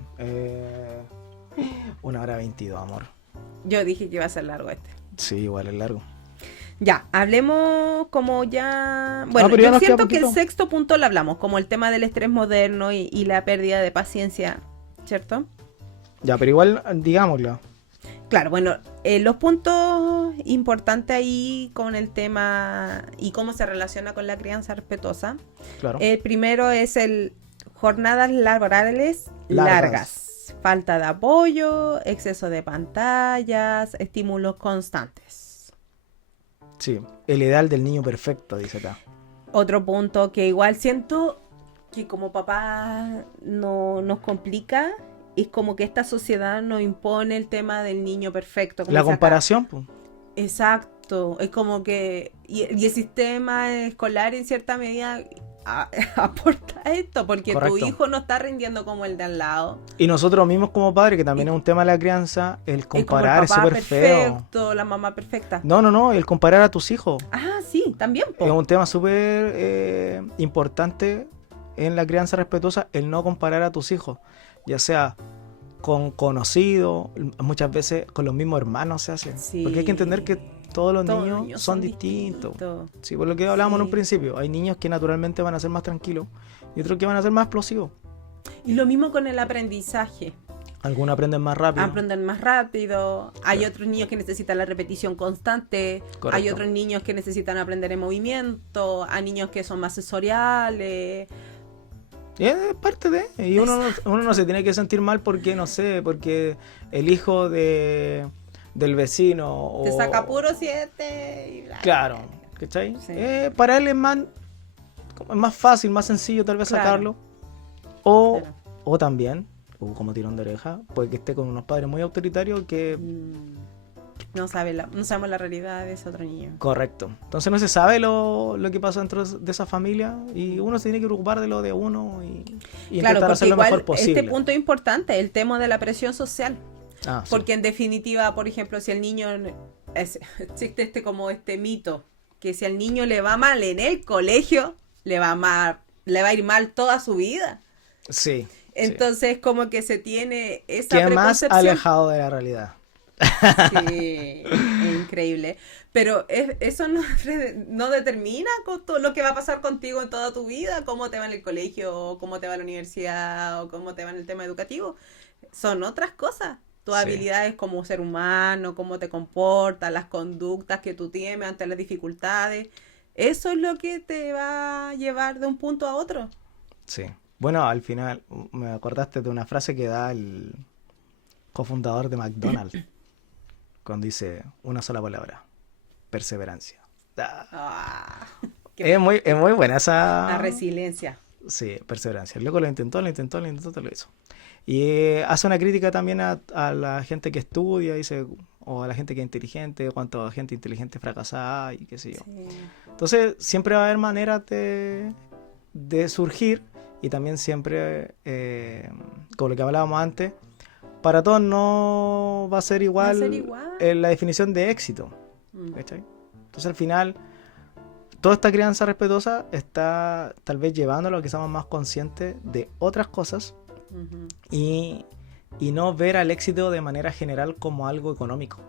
1 hora 22, amor. Yo dije que iba a ser largo este. Sí, igual es largo. Ya, hablemos como ya... Bueno, pero ya yo nos queda siento que el poquito. sexto punto lo hablamos, como el tema del estrés moderno y la pérdida de paciencia, ¿cierto? Ya, pero igual, digámoslo. Claro, bueno, los puntos importantes ahí con el tema y cómo se relaciona con la crianza respetuosa. Claro. El primero es el jornadas laborales largas, falta de apoyo, exceso de pantallas, estímulos constantes. Sí, el ideal del niño perfecto, dice acá. Otro punto que igual siento que como papá no nos complica es como que esta sociedad nos impone el tema del niño perfecto. Como La dice acá. comparación, pues. Exacto, es como que y el sistema escolar en cierta medida aporta esto, porque Correcto. tu hijo no está rindiendo como el de al lado. Y nosotros mismos como padres, que también es un tema de la crianza, el comparar es como el papá súper feo. perfecto, la mamá perfecta. No, el comparar a tus hijos. Ah, sí, también. Po. Es un tema súper importante en la crianza respetuosa, el no comparar a tus hijos, ya sea con conocidos, muchas veces con los mismos hermanos se hace. Sí. Porque hay que entender que todos los Todos los niños niños son distintos. distintos. Sí, por lo que hablábamos en un Sí. principio, hay niños que naturalmente van a ser más tranquilos y otros que van a ser más explosivos. Y lo mismo con el aprendizaje. Algunos aprenden más rápido. Aprenden más rápido. Hay otros niños que necesitan la repetición constante. Correcto. Hay otros niños que necesitan aprender en movimiento. Hay niños que son más sensoriales. Es parte de. Y uno no se tiene que sentir mal porque, no sé, porque el hijo del vecino. Te o, saca puro 7 y bla. Claro, ¿cachai? Sí. Para él es más fácil, más sencillo tal vez Claro. sacarlo. O, Claro. o también, como tirón de oreja, puede que esté con unos padres muy autoritarios que... No sabemos la realidad de ese otro niño. Correcto. Entonces no se sabe lo que pasa dentro de esa familia y uno se tiene que preocupar de lo de uno y Claro, intentar porque hacer lo mejor igual posible. este punto es importante, el tema de la presión social. Ah, sí. Porque en definitiva, por ejemplo, si el niño existe este mito que si al niño le va mal en el colegio, le va a ir mal toda su vida. Sí. Entonces, como que se tiene esa Que es más preconcepción. alejado de la realidad. Sí, es increíble. Pero eso no determina con todo lo que va a pasar contigo en toda tu vida, cómo te va en el colegio, o cómo te va en la universidad, o cómo te va en el tema educativo. Son otras cosas. Tus Sí. habilidades como ser humano, cómo te comportas, las conductas que tú tienes ante las dificultades. Eso es lo que te va a llevar de un punto a otro. Sí. Bueno, al final me acordaste de una frase que da el cofundador de McDonald's cuando dice una sola palabra: perseverancia. Ah, Es muy buena esa... la resiliencia. Sí, perseverancia. El loco lo intentó, te lo hizo. Y hace una crítica también a la gente que estudia, dice, o a la gente que es inteligente, cuánta gente inteligente fracasada hay, y qué sé yo. Sí. Entonces, siempre va a haber maneras de surgir y también siempre, como lo que hablábamos antes, para todos no va a ser igual, la definición de éxito. ¿Cachai? Entonces al final, toda esta crianza respetuosa está tal vez llevándolo a que seamos más conscientes de otras cosas y no ver al éxito de manera general como algo económico.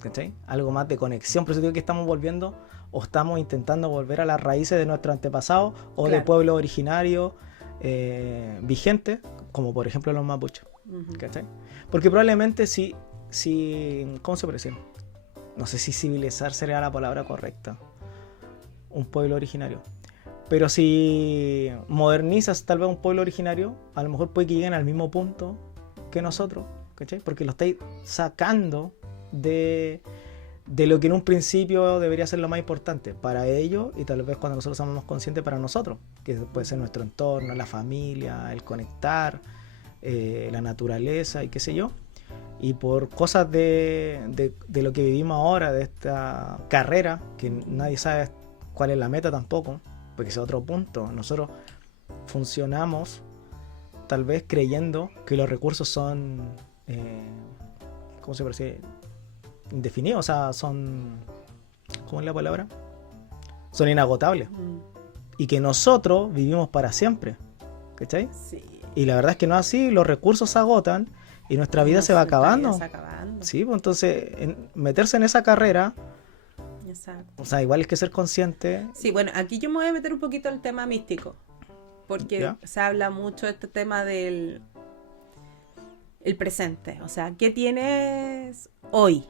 ¿Cachai? Algo más de conexión. Por eso digo que estamos volviendo o estamos intentando volver a las raíces de nuestro antepasado o de pueblos originarios vigentes, como por ejemplo los mapuches. ¿Cachai? Porque probablemente si ¿cómo se puede decir? No sé si civilizar sería la palabra correcta. Un pueblo originario. Pero si modernizas tal vez un pueblo originario, a lo mejor puede que lleguen al mismo punto que nosotros, ¿cachai? Porque lo estáis sacando de lo que en un principio debería ser lo más importante para ellos y tal vez cuando nosotros somos más conscientes para nosotros, que puede ser nuestro entorno, la familia, el conectar, la naturaleza y qué sé yo. Y por cosas de lo que vivimos ahora, de esta carrera, que nadie sabe cuál es la meta tampoco, porque ese es otro punto. Nosotros funcionamos tal vez creyendo que los recursos son, ¿cómo se puede decir? Indefinidos, o sea, son, ¿cómo es la palabra? Son inagotables. Y que nosotros vivimos para siempre, ¿cachai? Sí. Y la verdad es que no es así, los recursos se agotan y nuestra vida se va acabando. Sí, pues entonces meterse en esa carrera, exacto. O sea, igual es que ser consciente. Sí, bueno, aquí yo me voy a meter un poquito al tema místico, porque ¿ya? Se habla mucho de este tema del el presente, o sea, ¿qué tienes hoy?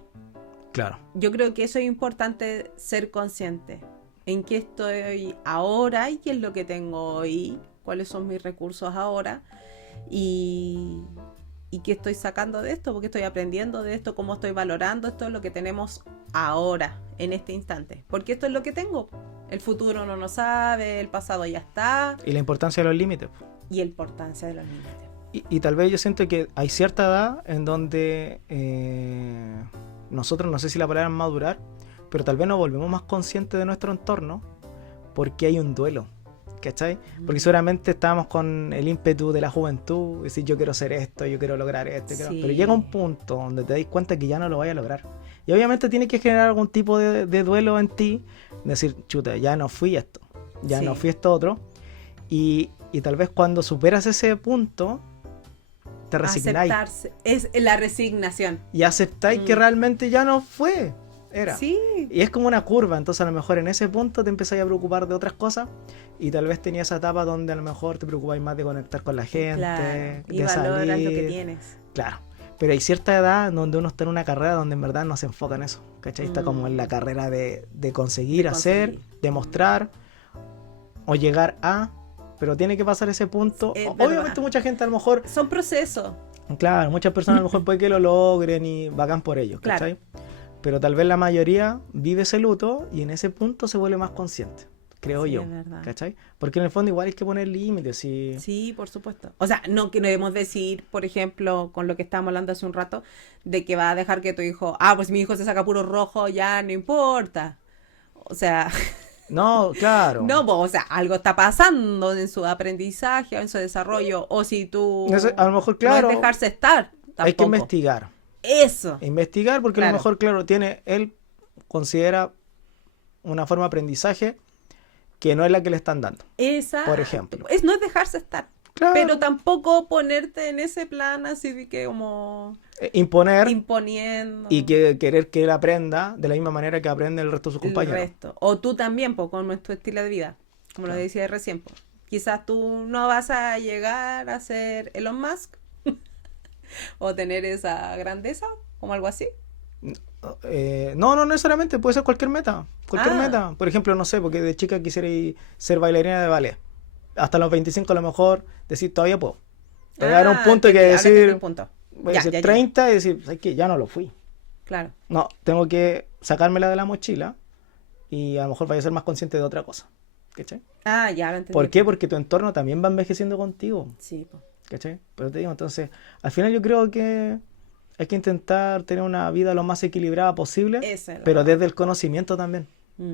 Claro. Yo creo que eso es importante, ser consciente en qué estoy ahora y qué es lo que tengo hoy, cuáles son mis recursos ahora y qué estoy sacando de esto, porque estoy aprendiendo de esto, cómo estoy valorando esto, lo que tenemos ahora, en este instante, porque esto es lo que tengo. El futuro no lo sabe, el pasado ya está. Y la importancia de los límites. Y la importancia de los límites. Y tal vez yo siento que hay cierta edad en donde nosotros, no sé si la palabra es madurar, pero tal vez nos volvemos más conscientes de nuestro entorno porque hay un duelo, ¿cachai? Porque seguramente estábamos con el ímpetu de la juventud, decir yo quiero hacer esto, yo quiero lograr esto, sí. Pero llega un punto donde te das cuenta que ya no lo vayas a lograr. Y obviamente tiene que generar algún tipo de duelo en ti, decir, chuta, ya no fui esto, ya no fui esto otro, y tal vez cuando superas ese punto, te resignáis. Aceptarse, es la resignación. Y aceptáis que realmente ya no fue, era. Sí. Y es como una curva, entonces a lo mejor en ese punto te empezáis a preocupar de otras cosas, y tal vez tenías esa etapa donde a lo mejor te preocupáis más de conectar con la gente, claro. Y de valoras salir. Lo que tienes. Claro. Pero hay cierta edad donde uno está en una carrera donde en verdad no se enfoca en eso, ¿cachai? Está como en la carrera de conseguir hacer, demostrar o llegar a, pero tiene que pasar ese punto. Obviamente mucha gente a lo mejor... Son procesos. Claro, muchas personas a lo mejor puede que lo logren y bacán por ellos, ¿cachai? Claro. Pero tal vez la mayoría vive ese luto y en ese punto se vuelve más consciente. Creo yo, ¿cachai? Porque en el fondo igual hay que poner límites. Sí, por supuesto. O sea, no queremos decir, por ejemplo, con lo que estábamos hablando hace un rato, de que va a dejar que tu hijo, pues mi hijo se saca puro rojo, ya no importa. O sea... No, claro. No, o sea, algo está pasando en su aprendizaje o en su desarrollo, o si tú... A lo mejor, claro. No es dejarse estar, tampoco. Hay que investigar. Eso. Investigar porque a lo mejor, claro, él considera una forma de aprendizaje que no es la que le están dando. Esa, por ejemplo. No es dejarse estar. Claro. Pero tampoco ponerte en ese plan así de que como... Imponiendo. Y querer que él aprenda de la misma manera que aprende el resto de sus compañeros. O tú también, con nuestro estilo de vida. Como lo decía recién. Quizás tú no vas a llegar a ser Elon Musk o tener esa grandeza, como algo así. No necesariamente, puede ser cualquier meta. Meta. Por ejemplo, no sé, porque de chica quisiera ser bailarina de ballet. Hasta los 25 a lo mejor decir, todavía puedo. Llegar a un punto que decir, voy a decir 30 y decir, ¿sabes qué? Ya no lo fui. Claro. No, tengo que sacármela de la mochila y a lo mejor vaya a ser más consciente de otra cosa. ¿Cachai? Ya lo entendí. ¿Por qué? Porque tu entorno también va envejeciendo contigo. Sí, pues. ¿Cachai? Pero te digo, entonces, al final yo creo que hay que intentar tener una vida lo más equilibrada posible, pero desde el conocimiento también,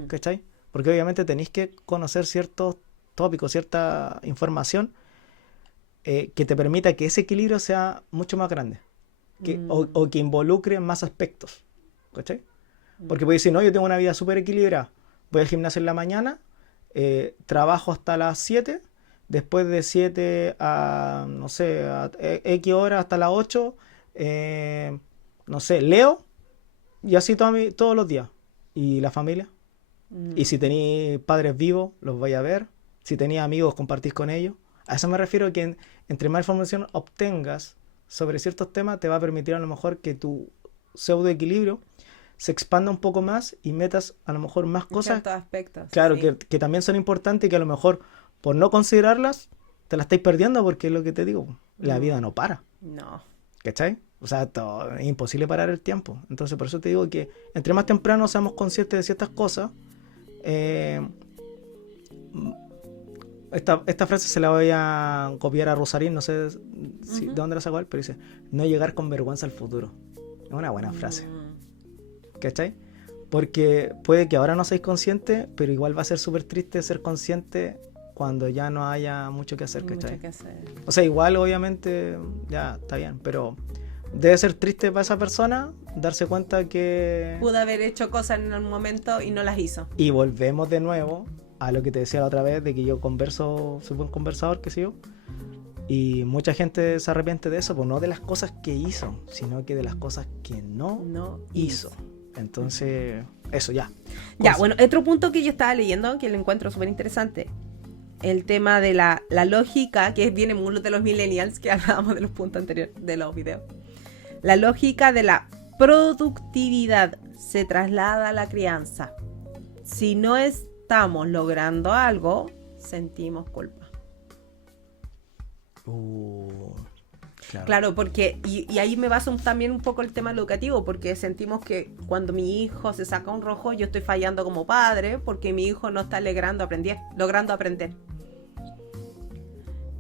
¿cachai? Porque obviamente tenéis que conocer ciertos tópicos, cierta información que te permita que ese equilibrio sea mucho más grande o que involucre más aspectos, ¿cachai? Porque puedes decir, no, yo tengo una vida súper equilibrada, voy al gimnasio en la mañana, trabajo hasta las 7, después de 7 a, no sé, a X horas hasta las 8, no sé, leo, y así todos los días. ¿Y la familia? Y si tenéis padres vivos, los vais a ver. Si tenéis amigos, compartís con ellos. A eso me refiero, que entre más información obtengas sobre ciertos temas, te va a permitir a lo mejor que tu pseudo equilibrio se expanda un poco más y metas a lo mejor más cosas. Ciertos aspectos. Claro, sí. que también son importantes y que a lo mejor por no considerarlas te las estáis perdiendo, porque es lo que te digo, la vida no para. No. ¿Cachai? O sea, es imposible parar el tiempo. Entonces por eso te digo que entre más temprano seamos conscientes de ciertas cosas, esta frase se la voy a copiar a Rosarín, no sé de dónde la sacó él, pero dice, no llegar con vergüenza al futuro. Es una buena frase. ¿Cachai? Porque puede que ahora no seáis conscientes, pero igual va a ser súper triste ser consciente cuando ya no haya mucho que hacer, ¿cachai? Mucho que hacer. O sea, igual obviamente ya está bien, pero debe ser triste para esa persona darse cuenta que... Pudo haber hecho cosas en un momento y no las hizo. Y volvemos de nuevo a lo que te decía la otra vez, de que yo soy buen conversador, qué sé yo, y mucha gente se arrepiente de eso, pues no de las cosas que hizo, sino que de las cosas que no hizo. Entonces, eso ya. Ya, bueno, otro punto que yo estaba leyendo, que lo encuentro súper interesante, el tema de la lógica, que viene muy de los millennials, que hablábamos de los puntos anteriores de los videos. La lógica de la productividad se traslada a la crianza. Si no estamos logrando algo, sentimos culpa. Claro, porque, y ahí me baso también un poco el tema educativo, porque sentimos que cuando mi hijo se saca un rojo, yo estoy fallando como padre, porque mi hijo no está logrando aprender.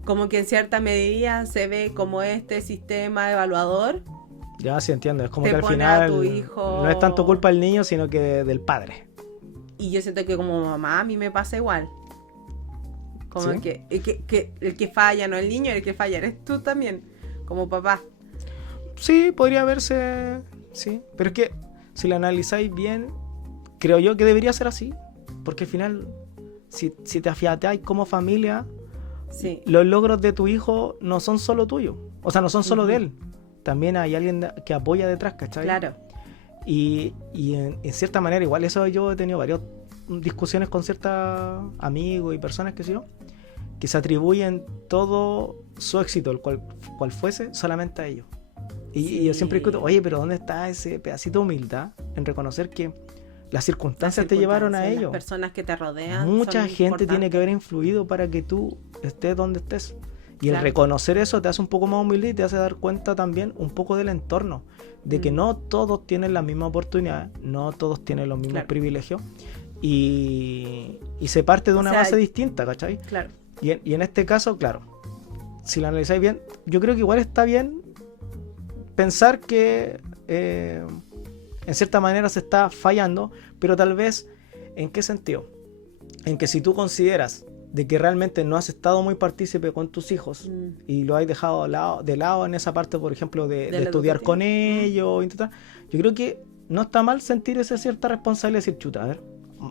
Como que en cierta medida se ve como este sistema evaluador. Ya, sí entiendo, es como te que al pone final a tu hijo... no es tanto culpa del niño, sino que del padre. Y yo siento que como mamá a mí me pasa igual. Como ¿Sí? que el que falla no es el niño, el que falla eres tú también, como papá. Sí, podría verse, sí, pero es que si lo analizáis bien, creo yo que debería ser así, porque al final, si te afiatáis como familia, Sí. los logros de tu hijo no son solo tuyos, o sea, no son solo de él, también hay alguien que apoya detrás, ¿cachai? Claro. Y en cierta manera, igual eso yo he tenido varias discusiones con ciertos amigos y personas que se atribuyen todo su éxito, el cual fuese, solamente a ellos. Y yo siempre discuto, oye, pero ¿dónde está ese pedacito de humildad en reconocer que las circunstancias te llevaron a ello? Las personas que te rodean. Mucha son gente importantes. tiene que haber influido para que tú estés donde estés. Y el Claro. reconocer eso te hace un poco más humilde y te hace dar cuenta también un poco del entorno, de que no todos tienen la misma oportunidad, no todos tienen los mismos Claro. privilegios, y se parte de una base distinta, ¿cachai? Claro. Y en este caso, claro, si lo analizáis bien, yo creo que igual está bien pensar que en cierta manera se está fallando, pero tal vez, ¿en qué sentido? En que si tú consideras de que realmente no has estado muy partícipe con tus hijos y lo has dejado de lado en esa parte, por ejemplo, de estudiar educativo. con ellos, yo creo que no está mal sentir esa cierta responsabilidad y decir, chuta, a ver,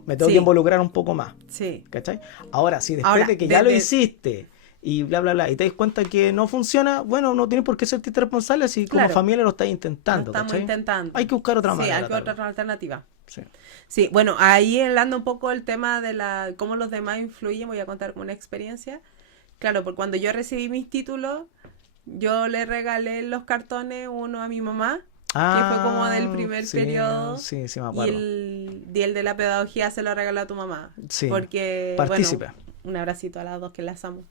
me tengo Sí. que involucrar un poco más. Sí. ¿Cachai? Ahora, si después de que ya lo hiciste y bla, bla, bla, y te das cuenta que no funciona, bueno, no tienes por qué sentirte responsable si como Claro. familia lo estás intentando. Lo estamos ¿cachai? intentando. Hay que buscar otra manera. Sí, hay que tal vez. otra alternativa. Sí. Sí, bueno, ahí hablando un poco el tema de cómo los demás influyen, voy a contar una experiencia. Claro, porque cuando yo recibí mis títulos, yo le regalé los cartones, uno a mi mamá, que fue como del primer periodo. Sí, sí, me Y acuerdo. el de la pedagogía se lo regaló a tu mamá. Sí, Porque, partícipe. bueno, un abracito a las dos que las amo.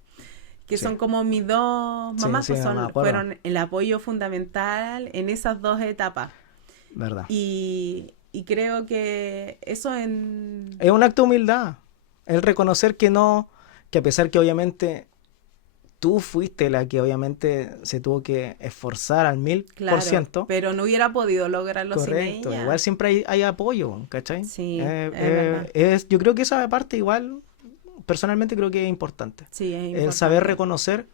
Que Sí. son como mis dos Sí, mamás, sí, pues me acuerdo. fueron el apoyo fundamental en esas dos etapas. ¿Verdad? Y creo que eso en... Es un acto de humildad. El reconocer que a pesar que obviamente tú fuiste la que obviamente se tuvo que esforzar al 1000%. Claro, pero no hubiera podido lograrlo Correcto, sin ella. igual siempre hay apoyo, ¿cachai? Sí, es verdad. Yo creo que esa parte igual personalmente creo que es importante. Sí, es El importante. saber reconocer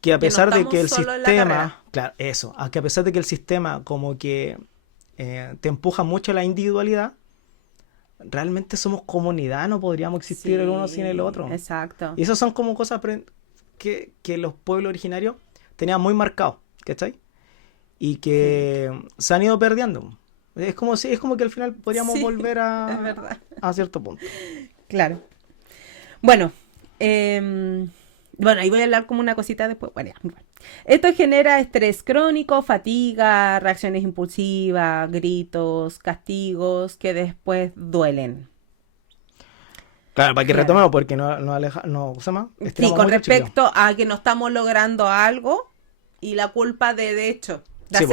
que a Que no pesar de que el estamos solo en la sistema, carrera. claro, eso, a que a pesar de que el sistema como que te empuja mucho la individualidad, realmente somos comunidad, no podríamos existir el uno sin el otro. Exacto. Y esas son como cosas que los pueblos originarios tenían muy marcados, ¿cachai? Y que se han ido perdiendo. Es como que al final podríamos Sí, volver es verdad. a cierto punto. Claro. Bueno, bueno, ahí voy a hablar como una cosita después. Bueno, ya, igual. Esto genera estrés crónico, fatiga, reacciones impulsivas, gritos, castigos que después duelen. Claro, para que Claro. retomemos, porque ¿cómo se llama? Sí, Estiramos con mucho, chiquillos. respecto a que no estamos logrando algo y la culpa de hecho, Sí,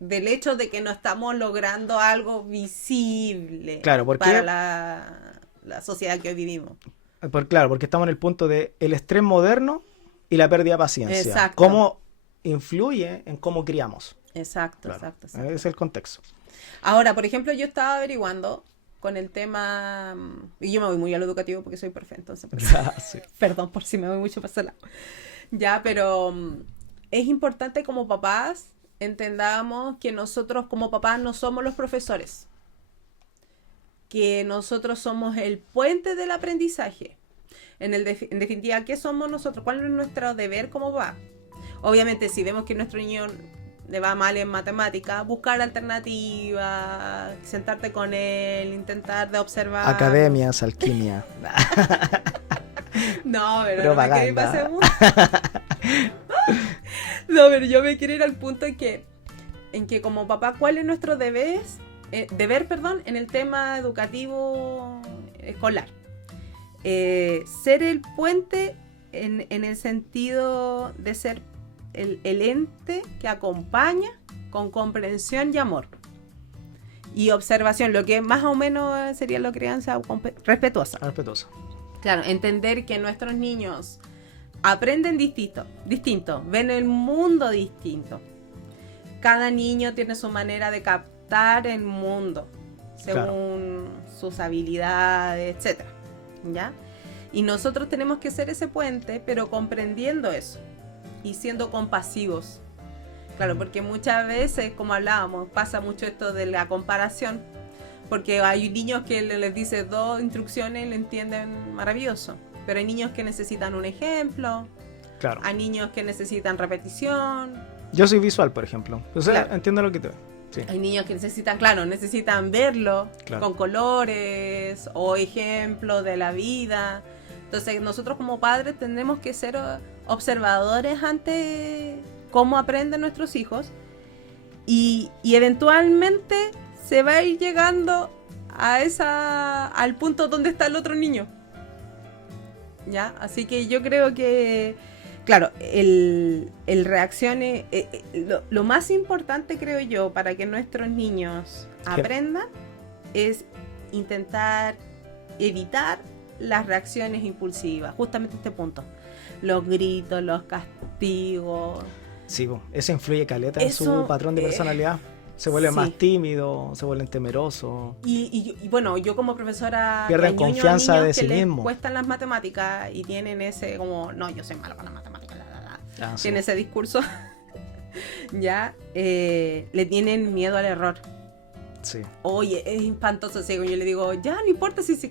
del hecho de que no estamos logrando algo visible Claro, ¿por qué? para la sociedad que hoy vivimos. Claro, porque estamos en el punto de el estrés moderno y la pérdida de paciencia. Exacto. ¿Cómo influye en cómo criamos? Exacto, Claro, exacto. ese es el contexto. Ahora, por ejemplo, yo estaba averiguando con el tema, y yo me voy muy a lo educativo porque soy profe, entonces, Sí. perdón por si me voy mucho para ese lado. Ya, pero es importante como papás entendamos que nosotros como papás no somos los profesores, que nosotros somos el puente del aprendizaje. En definitiva, ¿qué somos nosotros? ¿Cuál es nuestro deber como papá? Obviamente, si vemos que nuestro niño le va mal en matemáticas, buscar alternativas, sentarte con él, intentar de observar. Academias, alquimia. No, pero Propaganda. no me quiero ir para ese mundo. No, pero yo me quiero ir al punto en que como papá, ¿cuál es nuestro deber, en el tema educativo escolar? Ser el puente en el sentido de ser el ente que acompaña con comprensión y amor. Y observación, lo que más o menos sería la crianza respetuosa. Respetuoso. Claro, entender que nuestros niños aprenden distinto, ven el mundo distinto. Cada niño tiene su manera de captar el mundo, según sus habilidades, etc. ¿Ya? Y nosotros tenemos que ser ese puente, pero comprendiendo eso y siendo compasivos. Claro, porque muchas veces, como hablábamos, pasa mucho esto de la comparación, porque hay niños que les dices 2 instrucciones y lo entienden maravilloso, pero hay niños que necesitan un ejemplo, Claro. hay niños que necesitan repetición, Yo soy visual, por ejemplo. O sea, Claro. entiendo lo que te... Sí. hay niños que necesitan verlo Claro. con colores o ejemplos de la vida. Entonces nosotros como padres tenemos que ser observadores ante cómo aprenden nuestros hijos y eventualmente se va a ir llegando al punto donde está el otro niño. ¿Ya? Así que yo creo que, claro, el reaccione, lo más importante creo yo para que nuestros niños aprendan es intentar evitar las reacciones impulsivas, justamente este punto. Los gritos, los castigos. Sí, eso influye caleta en Eso, su patrón de personalidad. Se vuelven sí. más tímidos, se vuelven temerosos. Y bueno, yo como profesora Pierden que añoño a confianza niños de que sí les mismos. cuestan las matemáticas y tienen ese como, no, yo soy malo con las matemáticas, Ah, sí. tienen ese discurso, ya, le tienen miedo al error. Sí. Oye, es espantoso, yo le digo, ya, no importa si se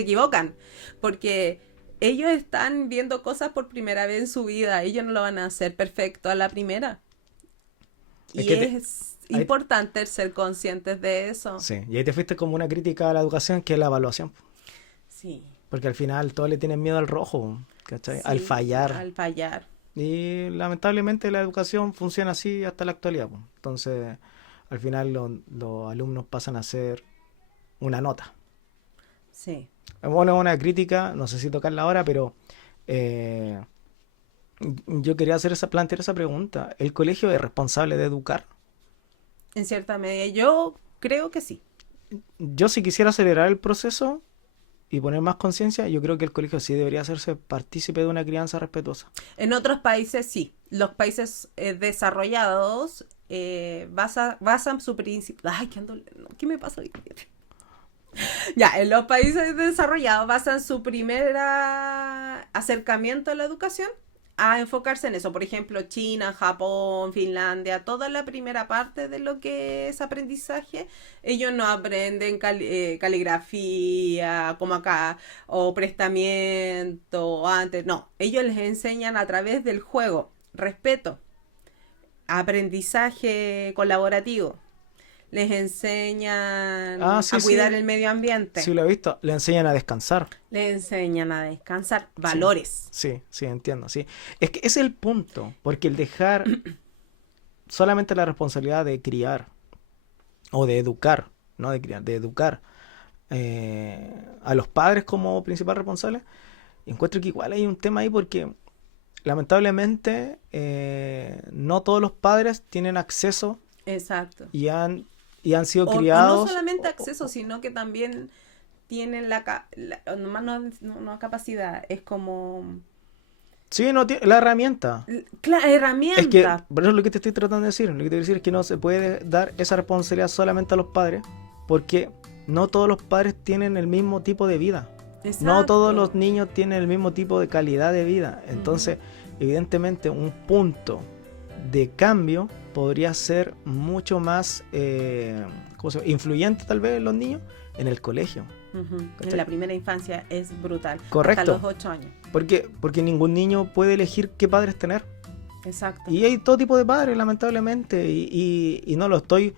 equivocan, porque ellos están viendo cosas por primera vez en su vida, ellos no lo van a hacer perfecto a la primera. Y es importante ser conscientes de eso. Sí, y ahí te fuiste como una crítica a la educación, que es la evaluación. Sí. Porque al final todos le tienen miedo al rojo, ¿cachai? Sí, al fallar. Al fallar. Y lamentablemente la educación funciona así hasta la actualidad. Entonces, al final los alumnos pasan a ser una nota. Sí. Bueno, es una crítica, no sé si tocarla ahora, pero yo quería plantear esa pregunta. ¿El colegio es responsable de educar? En cierta medida, yo creo que sí. Yo, si quisiera acelerar el proceso y poner más conciencia, yo creo que el colegio sí debería hacerse partícipe de una crianza respetuosa. En otros países sí. Los países desarrollados basan su principio. Ay, ¿qué me pasa hoy? Ya, en los países desarrollados basan su primer acercamiento a la educación a enfocarse en eso. Por ejemplo, China, Japón, Finlandia, toda la primera parte de lo que es aprendizaje, ellos no aprenden caligrafía como acá, o prestamiento, o antes, no. Ellos les enseñan a través del juego, respeto, aprendizaje colaborativo. Les enseñan a cuidar el medio ambiente. Sí, lo he visto. Le enseñan a descansar. Le enseñan a descansar. Valores. Sí, entiendo, sí. Es que ese es el punto. Porque el dejar solamente la responsabilidad de criar o de educar, no de criar, de educar a los padres como principal responsable, encuentro que igual hay un tema ahí porque lamentablemente no todos los padres tienen acceso. Exacto. Y han sido criados. No solamente acceso, sino que también tienen la capacidad, es como... Sí, no tiene la herramienta. La herramienta. Es que, por eso es lo que te estoy tratando de decir. Lo que te quiero decir es que no se puede dar esa responsabilidad solamente a los padres, porque no todos los padres tienen el mismo tipo de vida. Exacto. No todos los niños tienen el mismo tipo de calidad de vida. Entonces, evidentemente, un punto de cambio podría ser mucho más influyente tal vez en los niños en el colegio. En la primera infancia es brutal. Correcto. Hasta los 8 años. Porque ningún niño puede elegir qué padres tener. Exacto. Y hay todo tipo de padres, lamentablemente, y no lo estoy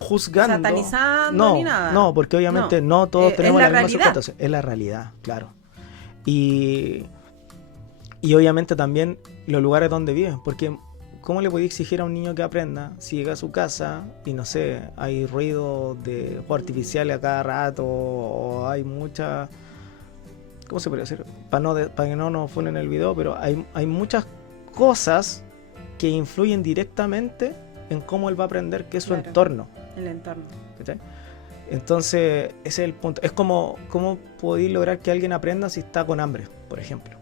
juzgando. Satanizando ni nada. No, porque obviamente no todos tenemos la misma circunstancia. Es la realidad, claro. Y obviamente también los lugares donde viven, porque ¿cómo le podía exigir a un niño que aprenda si llega a su casa y no sé, hay ruido de juegos artificiales a cada rato o hay mucha... ¿Cómo se podría decir? Para que no nos funen el video, pero hay muchas cosas que influyen directamente en cómo él va a aprender, que es su entorno. El entorno. ¿Cachai? Entonces, ese es el punto. Es como, ¿cómo podéis lograr que alguien aprenda si está con hambre, por ejemplo?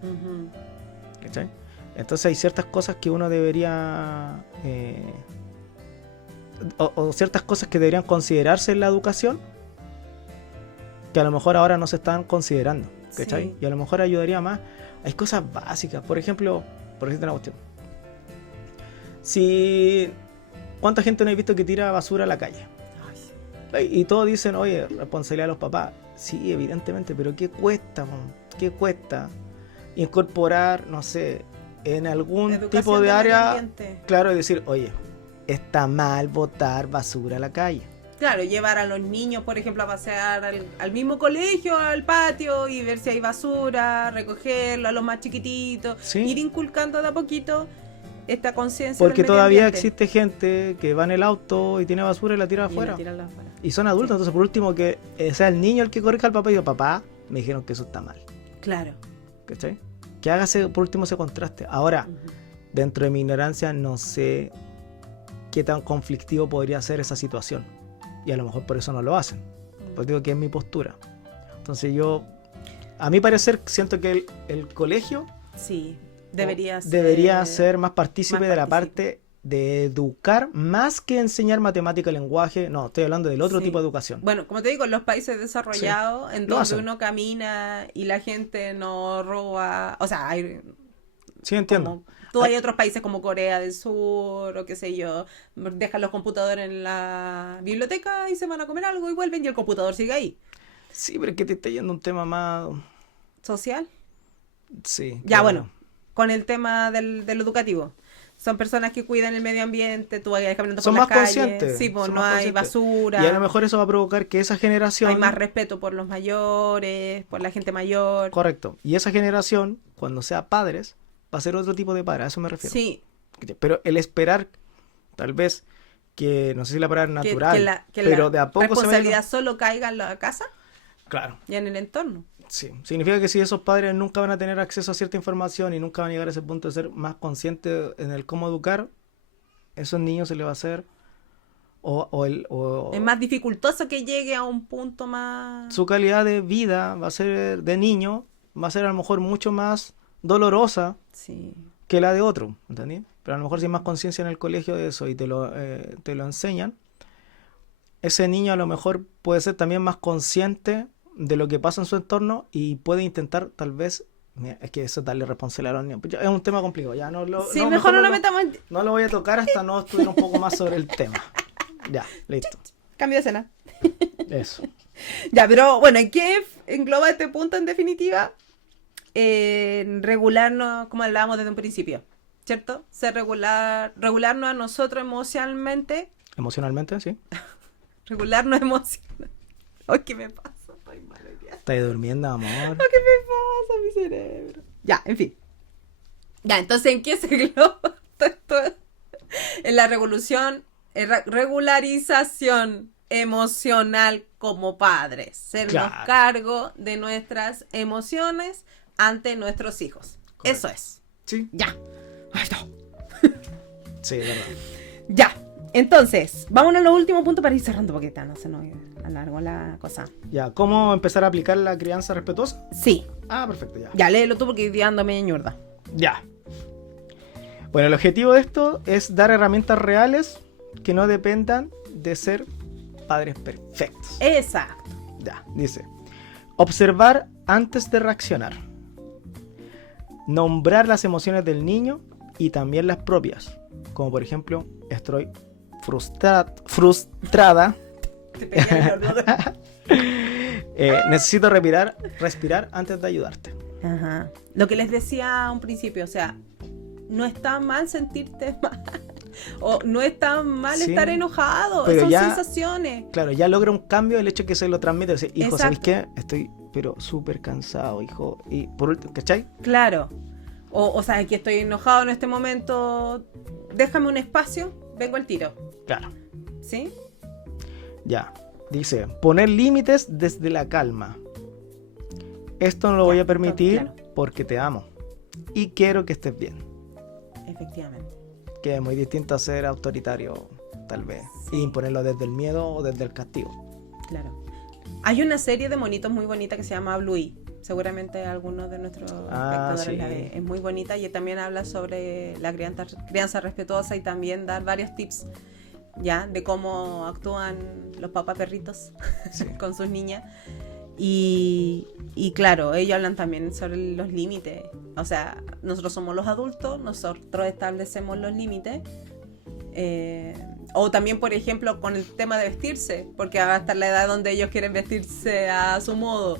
¿Cachai? Entonces hay ciertas cosas que uno debería... o ciertas cosas que deberían considerarse en la educación que a lo mejor ahora no se están considerando, ¿cachai? Sí. Y a lo mejor ayudaría más. Hay cosas básicas, por ejemplo, por decirte una cuestión. ¿Cuánta gente no he visto que tira basura a la calle? Y todos dicen, oye, responsabilidad de los papás. Sí, evidentemente, pero ¿qué cuesta? ¿Qué cuesta incorporar, no sé, en algún educación tipo de área? Claro, decir, oye, está mal botar basura a la calle. Claro, llevar a los niños, por ejemplo, a pasear al mismo colegio, al patio, y ver si hay basura, recogerlo a los más chiquititos, ¿sí? Ir inculcando de a poquito esta conciencia. Porque todavía existe gente que va en el auto y tiene basura y la tira afuera. Y son adultos, sí. Entonces por último que sea el niño el que corrija al papá y diga, papá, me dijeron que eso está mal. Claro. ¿Cachai? Que haga por último ese contraste. Ahora, dentro de mi ignorancia, no sé qué tan conflictivo podría ser esa situación. Y a lo mejor por eso no lo hacen. Pues digo que es mi postura. Entonces yo, a mi parecer, siento que el colegio sí, debería ser más partícipe de la parte de educar, más que enseñar matemática, lenguaje. No, estoy hablando del otro tipo de educación. Bueno, como te digo, en los países desarrollados, en donde uno camina y la gente no roba, o sea, hay... Sí, entiendo. Hay otros países como Corea del Sur o qué sé yo, dejan los computadores en la biblioteca y se van a comer algo y vuelven y el computador sigue ahí. Sí, pero es que te está yendo un tema más... ¿social? Sí. Ya, claro. Bueno, con el tema del educativo. Son personas que cuidan el medio ambiente, tú vas caminando por las calles. Son más conscientes. Sí, pues no hay basura. Y a lo mejor eso va a provocar que esa generación... Hay más respeto por los mayores, por la gente mayor. Correcto. Y esa generación, cuando sea padres, va a ser otro tipo de padre, a eso me refiero. Sí. Pero el esperar, tal vez, que no sé si la palabra es natural, pero la de a poco responsabilidad solo caiga en la casa. Claro. Y en el entorno. Sí. Significa que si esos padres nunca van a tener acceso a cierta información y nunca van a llegar a ese punto de ser más conscientes en el cómo educar, esos niños se les va a hacer es más dificultoso que llegue a un punto más... Su calidad de vida va a ser de niño, va a ser a lo mejor mucho más dolorosa que la de otro, ¿entendí? Pero a lo mejor si hay más conciencia en el colegio de eso y te lo enseñan, ese niño a lo mejor puede ser también más consciente de lo que pasa en su entorno y puede intentar tal vez... Mira, es que eso es darle responsabilidad a los niños. Es un tema complicado, ya no lo... Sí, no, mejor no lo lo metamos en... no lo voy a tocar hasta no estudiar un poco más sobre el tema. Ya, listo. Cambio de escena. Eso. Ya, pero bueno, ¿en qué engloba este punto en definitiva? Regularnos, como hablábamos desde un principio, ¿cierto? Regularnos a nosotros emocionalmente. Emocionalmente, sí. Regularnos emocionalmente. Ay, ¿qué me pasa? Estoy mal hoy día. ¿Estás durmiendo, amor? ¿Qué me pasa, mi cerebro? Ya, en fin. Ya, entonces, ¿en qué se engloba esto? En la regularización emocional como padres. Sernos Claro. cargo de nuestras emociones ante nuestros hijos. Correcto. Eso es. Sí. Ya. Ay, no. Sí, es verdad. Ya. Entonces, vámonos a los últimos puntos para ir cerrando porque no se nos alargó la cosa. Ya, ¿cómo empezar a aplicar la crianza respetuosa? Sí. Ah, perfecto, ya. Ya, léelo tú porque estoy dando media ñurda. Ya. Bueno, el objetivo de esto es dar herramientas reales que no dependan de ser padres perfectos. Exacto. Ya, dice. Observar antes de reaccionar. Nombrar las emociones del niño y también las propias. Como por ejemplo, estoy frustrada. Te pegué el olor. Necesito respirar antes de ayudarte. Ajá. Lo que les decía a un principio, o sea, no está mal sentirte mal. O no está mal Sí, estar enojado. pero Son ya- sensaciones. Claro, ya logra un cambio el hecho que se lo transmite. Decir, hijo, ¿sabes Exacto. qué? Estoy pero súper cansado, hijo. Y por último, ¿cachai? Claro. O sea, que estoy enojado en este momento. Déjame un espacio, vengo al tiro. Claro. ¿Sí? Ya. Dice, poner límites desde la calma. Esto no lo voy a permitir claro. porque te amo. Y quiero que estés bien. Efectivamente. Que es muy distinto a ser autoritario, tal vez. Sí. Y imponerlo desde el miedo o desde el castigo. Claro. Hay una serie de monitos muy bonita que se llama Bluey. Seguramente algunos de nuestros espectadores sí. la ven. Es muy bonita y también habla sobre la crianza respetuosa y también dar varios tips ya de cómo actúan los papás perritos Sí. con sus niñas. Y claro, ellos hablan también sobre los límites. O sea, nosotros somos los adultos, nosotros establecemos los límites. O también, por ejemplo, con el tema de vestirse, porque va a estar la edad donde ellos quieren vestirse a su modo.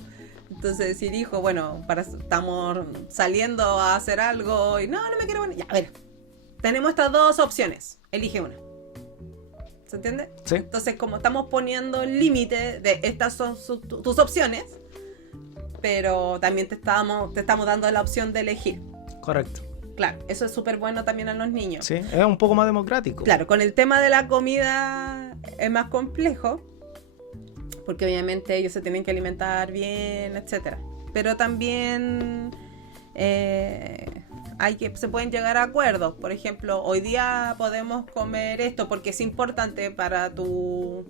Entonces decir, hijo, bueno, estamos saliendo a hacer algo y no me quiero poner. Ya, a ver, tenemos estas dos opciones, elige una. ¿Se entiende? Sí. Entonces, como estamos poniendo el límite de estas son tus opciones, pero también te estamos dando la opción de elegir. Correcto. Claro, eso es súper bueno también a los niños. Sí, es un poco más democrático. Claro, con el tema de la comida es más complejo, porque obviamente ellos se tienen que alimentar bien, etcétera. Pero también se pueden llegar a acuerdos. Por ejemplo, hoy día podemos comer esto porque es importante para tu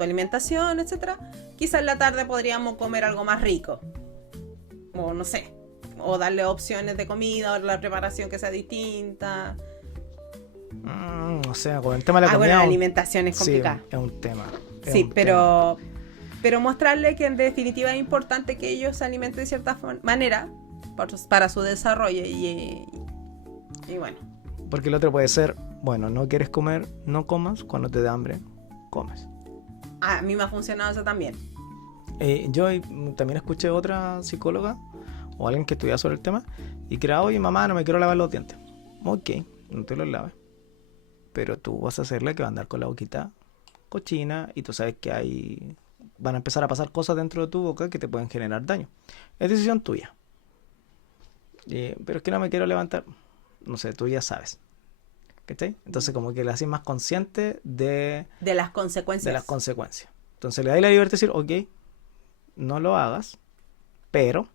alimentación, etcétera. Quizás en la tarde podríamos comer algo más rico. O no sé. O darle opciones de comida o la preparación que sea distinta. O sea, con el tema de la comida. Bueno, la alimentación es complicada. Sí, es un tema. Es Sí, un pero mostrarle que en definitiva es importante que ellos se alimenten de cierta manera para su desarrollo y bueno. tema. Porque el otro puede ser, bueno, no quieres comer, no comas, cuando te dé hambre, comes. A mí me ha funcionado eso también. Yo también escuché otra psicóloga o alguien que estudiaba sobre el tema y que era, oye mamá, no me quiero lavar los dientes. Ok, no te los laves. Pero tú vas a ser la que va a andar con la boquita cochina y tú sabes que van a empezar a pasar cosas dentro de tu boca que te pueden generar daño. Es decisión tuya. Pero es que no me quiero levantar. No sé, tú ya sabes. ¿Cachai? Entonces como que la haces más consciente de las consecuencias. Entonces le das la libertad de decir, ok, no lo hagas, pero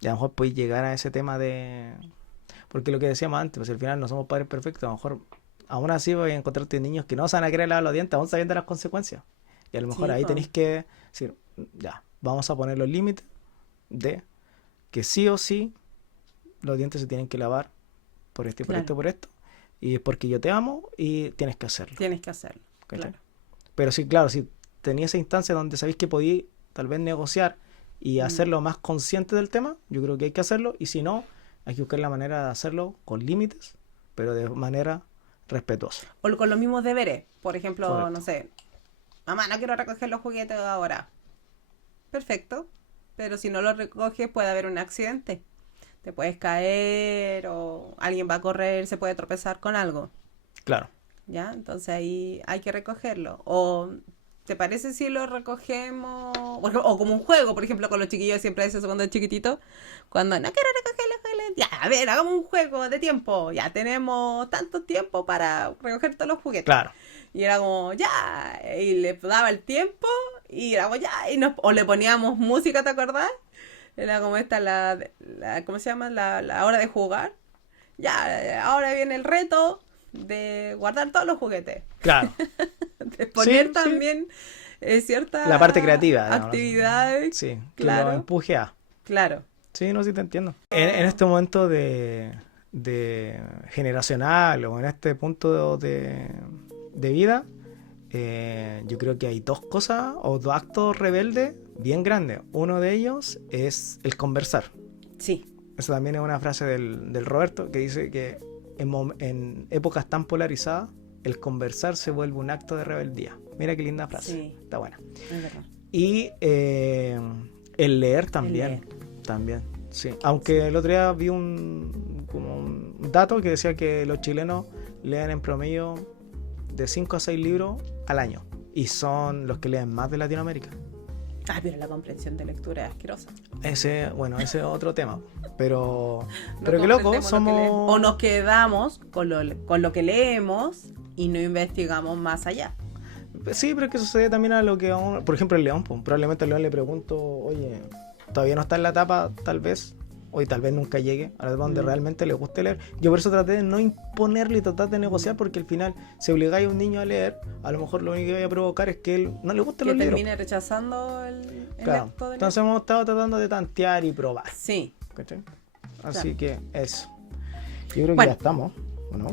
y a lo mejor puedes llegar a ese tema de... Porque lo que decíamos antes, pues al final no somos padres perfectos, a lo mejor aún así voy a encontrarte niños que no se van a querer lavar los dientes, aún sabiendo las consecuencias. Y a lo mejor Sí, ahí po. tenéis que decir, ya, vamos a poner los límites de que sí o sí los dientes se tienen que lavar por esto y por Claro. esto y por esto. Y es porque yo te amo y tienes que hacerlo. Tienes que hacerlo. ¿Cachai? Claro. Pero sí, claro, si tenía esa instancia donde sabéis que podí tal vez negociar y hacerlo más consciente del tema, yo creo que hay que hacerlo. Y si no, hay que buscar la manera de hacerlo con límites, pero de manera respetuosa. O con los mismos deberes. Por ejemplo, Correcto. no sé, mamá, no quiero recoger los juguetes ahora. Perfecto. Pero si no los recoges puede haber un accidente. Te puedes caer o alguien va a correr, se puede tropezar con algo. Claro. ¿Ya? Entonces ahí hay que recogerlo. O, ¿te parece si lo recogemos? O como un juego, por ejemplo, con los chiquillos siempre es eso cuando es chiquitito. Cuando no quiero recoger los juguetes. Ya, a ver, hagamos un juego de tiempo. Ya tenemos tanto tiempo para recoger todos los juguetes. Claro. Y era como, ya. Y le daba el tiempo. Y era como, ya. O le poníamos música, ¿te acordás? Era como esta, ¿cómo se llama? La hora de jugar. Ya, ahora viene el reto de guardar todos los juguetes. Claro. De poner Sí, también ciertas la parte creativa, digamos, actividades. Sí, que Claro. lo empuje a. Claro. Sí, no, sí te entiendo. En este momento de generacional o en este punto de vida, yo creo que hay dos cosas o dos actos rebeldes bien grandes. Uno de ellos es el conversar. Sí. Eso también es una frase del Roberto que dice que en épocas tan polarizadas, el conversar se vuelve un acto de rebeldía. Mira qué linda frase. Sí. Está buena. Es verdad. Y el leer también. También, sí. Aunque el otro día vi como un dato que decía que los chilenos leen en promedio de 5 a 6 libros al año. Y son los que leen más de Latinoamérica. Ah, pero la comprensión de lectura es asquerosa. Ese es otro tema. Pero No qué loco, comprendemos lo que somos... leemos. O nos quedamos con lo que leemos y no investigamos más allá. Sí, pero es que sucede también a lo que... Por ejemplo, el León. Pues, probablemente al León le pregunto, oye, todavía no está en la etapa, tal vez, o tal vez nunca llegue a la etapa donde realmente le guste leer. Yo por eso traté de no imponerle y tratar de negociar, porque al final, si obligáis a un niño a leer, a lo mejor lo único que vaya a provocar es que él no le guste Que los libros. termine rechazando el Claro. acto de leer. Entonces hemos estado tratando de tantear y probar. Sí. ¿Cachai? Así Claro. que eso. Yo creo que Bueno. ya estamos, ¿o no?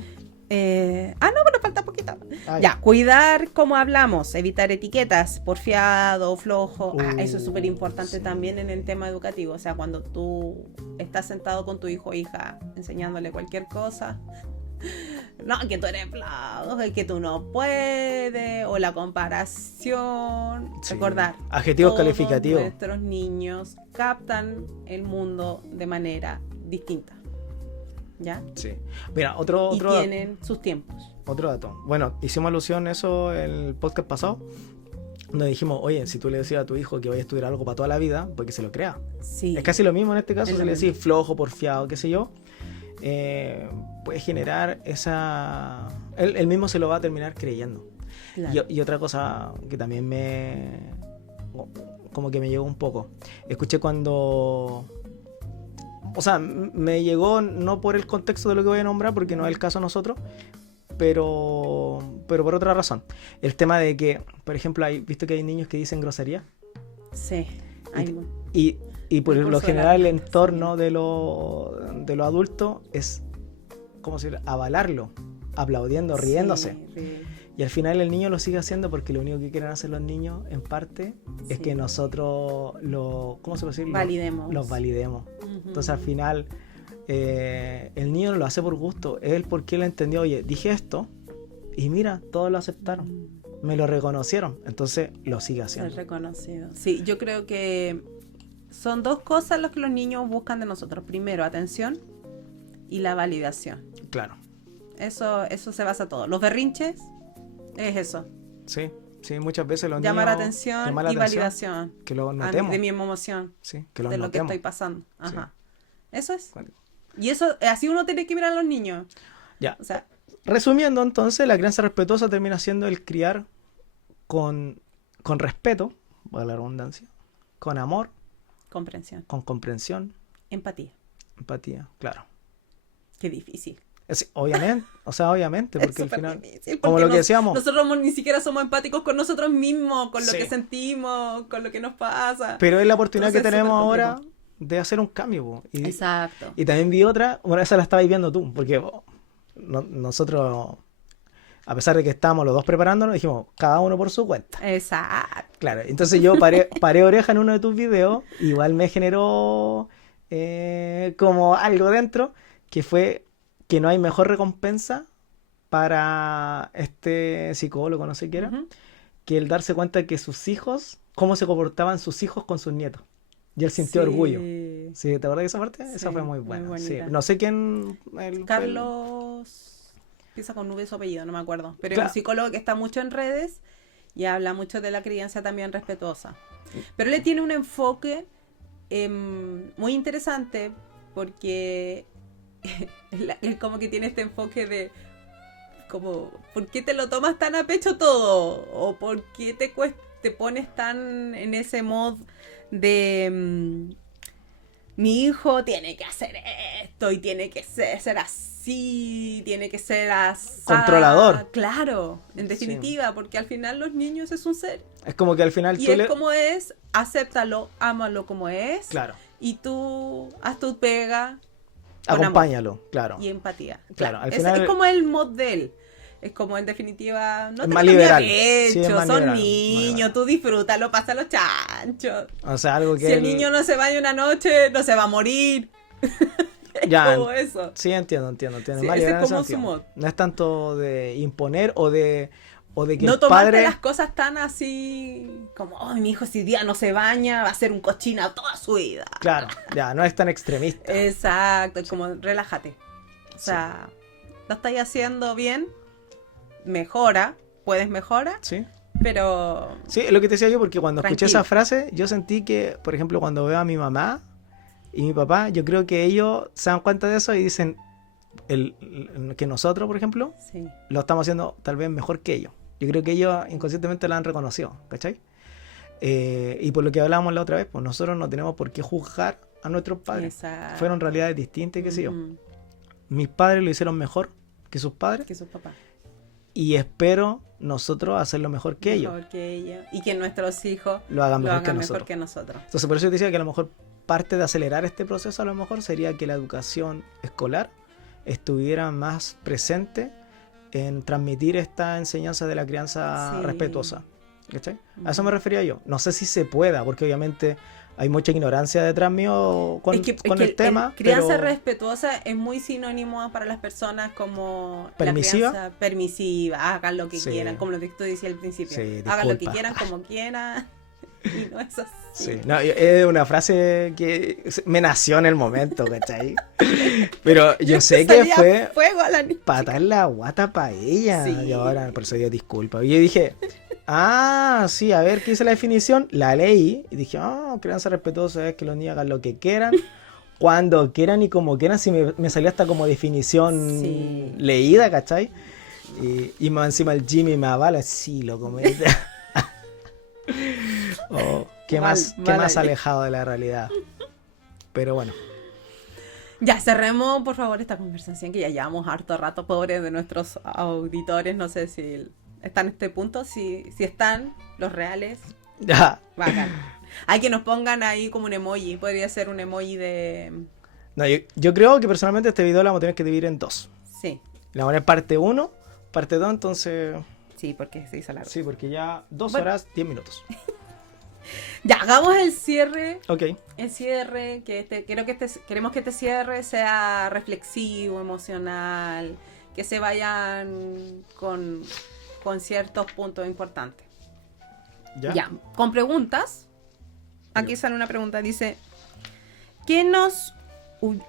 No, pero falta poquito. Ah, Ya, cuidar como hablamos, evitar etiquetas, porfiado, flojo. Eso es súper importante sí. también en el tema educativo. O sea, cuando tú estás sentado con tu hijo o hija enseñándole cualquier cosa, no, que tú eres flojo, que tú no puedes, o la comparación. Sí. Recordar. Adjetivos todos calificativos. Nuestros niños captan el mundo de manera distinta. ¿Ya? Sí. Mira, otro Y tienen sus tiempos. Otro dato. Bueno, hicimos alusión a eso en el podcast pasado, donde dijimos, oye, si tú le decías a tu hijo que vaya a estudiar algo para toda la vida, pues que se lo crea. Sí. Es casi lo mismo en este caso, Es si lo le mismo. decís flojo, porfiado, qué sé yo, puede generar esa... Él mismo se lo va a terminar creyendo. Claro. Y otra cosa que también como que me llegó un poco. Escuché cuando... O sea, me llegó no por el contexto de lo que voy a nombrar, porque no es el caso de nosotros, pero por otra razón. El tema de que, por ejemplo, visto que hay niños que dicen grosería. Sí. Hay Y por El lo curso de general el la entorno de los adultos es, ¿cómo decir?, avalarlo, aplaudiendo, riéndose. Sí. Y al final el niño lo sigue haciendo porque lo único que quieren hacer los niños, en parte, es Sí. que nosotros ¿cómo se puede decir? Validemos. Los validemos. Ujú. Entonces al final el niño no lo hace por gusto, es porque él entendió, oye, dije esto y mira, todos lo aceptaron, me lo reconocieron, entonces lo sigue Ser haciendo. reconocido. Sí, yo creo que son dos cosas las que los niños buscan de nosotros. Primero, atención y la validación. Claro, Eso se basa todo. Los berrinches es eso. sí, muchas veces los Llamar niños atención llaman la y atención, validación. que lo notemos, De mi emoción, sí, que lo de lo que notemos. estoy pasando. Ajá. Eso es. Bueno, Y eso, así uno tiene que mirar a los niños. ya, O sea, resumiendo entonces, la crianza respetuosa termina siendo el criar con respeto, valga la redundancia, con amor, comprensión, con comprensión, empatía. empatía, claro. Qué difícil. Obviamente, porque Es al súper final, difícil, como porque lo que decíamos, nosotros ni siquiera somos empáticos con nosotros mismos, con lo Sí. que sentimos, con lo que nos pasa. pero es la oportunidad Entonces, que tenemos súper ahora complejo. de hacer un cambio, po. Exacto. Y también vi otra, bueno, esa la estabais viendo tú, porque nosotros a pesar de que estábamos los dos preparándonos, dijimos, cada uno por su cuenta. Exacto. Claro, entonces yo paré oreja en uno de tus videos, igual me generó como algo dentro, que fue que no hay mejor recompensa para este psicólogo, no sé qué era, Ujú. que el darse cuenta que sus hijos, cómo se comportaban sus hijos con sus nietos. Y él sintió Sí. orgullo. ¿Sí? ¿Te acuerdas de esa parte? Esa Sí, fue muy muy buena. Sí. bonita. No sé quién... Carlos empieza con V su apellido, no me acuerdo. Pero es un Claro. psicólogo que está mucho en redes y habla mucho de la crianza también respetuosa. Pero él tiene un enfoque muy interesante porque él como que tiene este enfoque de como, ¿por qué te lo tomas tan a pecho todo? ¿O por qué te pones tan en ese mod de mi hijo tiene que hacer esto y tiene que ser así, tiene que ser así? Controlador. Claro, en Sí. definitiva, porque al final los niños es un ser. Es como que al final Y tú es le... como es, acéptalo, ámalo como es. Claro. Y tú haz tu pega con Acompáñalo, amor claro. y empatía. Claro, al es, final- es como el mod de él. Es como en definitiva, no Es te más lo cambies liberal. pecho, Sí, es más son liberal, más niños, liberal. tú disfrútalo, pasa los chanchos. O sea, algo que Si el él- niño no se baña una noche, no se va a morir. Ya, Como eso. sí, entiendo. Sí, Más ese es liberal en ese como su sentido. mod. No es tanto de imponer o de que No el tomarte padre... las cosas tan así como, oh, mi hijo si día no se baña, va a ser un cochina toda su vida. Claro, ya, no es tan extremista. Exacto, es como relájate. O sea, lo estáis haciendo bien, mejora, puedes mejorar, Sí. pero Sí, es lo que te decía yo, porque cuando escuché Tranquilo. esa frase, yo sentí que, por ejemplo, cuando veo a mi mamá y mi papá, yo creo que ellos se dan cuenta de eso y dicen que nosotros, por ejemplo, sí. lo estamos haciendo tal vez mejor que ellos. Yo creo que ellos inconscientemente lo han reconocido, ¿cachai? Y por lo que hablábamos la otra vez, pues nosotros no tenemos por qué juzgar a nuestros padres. Exacto. Fueron realidades distintas, qué sé yo. Ujú, Mis padres lo hicieron mejor que sus padres que sus papás. y espero nosotros hacerlo mejor que ellos. Mejor que ellos. Y que nuestros hijos Lo hagan lo mejor que hagan nosotros. mejor que nosotros. Entonces, por eso yo te decía que a lo mejor parte de acelerar este proceso a lo mejor sería que la educación escolar estuviera más presente en transmitir esta enseñanza de la crianza Sí. respetuosa. ¿Cachai? A eso Ujú. me refería yo. No sé si se pueda, porque obviamente hay mucha ignorancia detrás mío con, Es que el tema. crianza pero respetuosa es muy sinónimo para las personas como ¿Permisiva? la crianza permisiva, hagan lo que Sí. quieran, como lo que tú decías al principio. Sí, Hagan lo que disculpa. quieran, como quieran. Y no es así. sí, no, es una frase que me nació en el momento, ¿cachai? Pero yo sé que Salía fue fuego a la niña. patar la guata para ella. Sí. Y ahora, por eso yo disculpa. Y yo dije, sí, a ver, ¿qué dice la definición? La leí y dije, crianza respetuosa es que los niños hagan lo que quieran, cuando quieran y como quieran. Si me salió hasta como definición Sí. leída, ¿cachai? Y más encima el Jimmy me avala, sí, loco. ¿Qué Mal, más, mal ahí. alejado de la realidad? Pero bueno. Ya, cerremos por favor esta conversación que ya llevamos harto rato, pobres de nuestros auditores. No sé si están en este punto. Si están, los reales, Ya. bacán. Hay que nos pongan ahí como un emoji. Podría ser un emoji de... No, yo creo que personalmente este video lo vamos a tener que dividir en dos. Sí, Le vamos a poner parte 1, parte 2, entonces... sí, porque se hizo largo. Sí, porque ya 2 Bueno. horas, 10 minutos. Ya, hagamos el cierre. Ok. El cierre, queremos que este cierre sea reflexivo, emocional, que se vayan con ciertos puntos importantes. ¿Ya? Ya, con preguntas. Aquí sale una pregunta, dice, ¿qué nos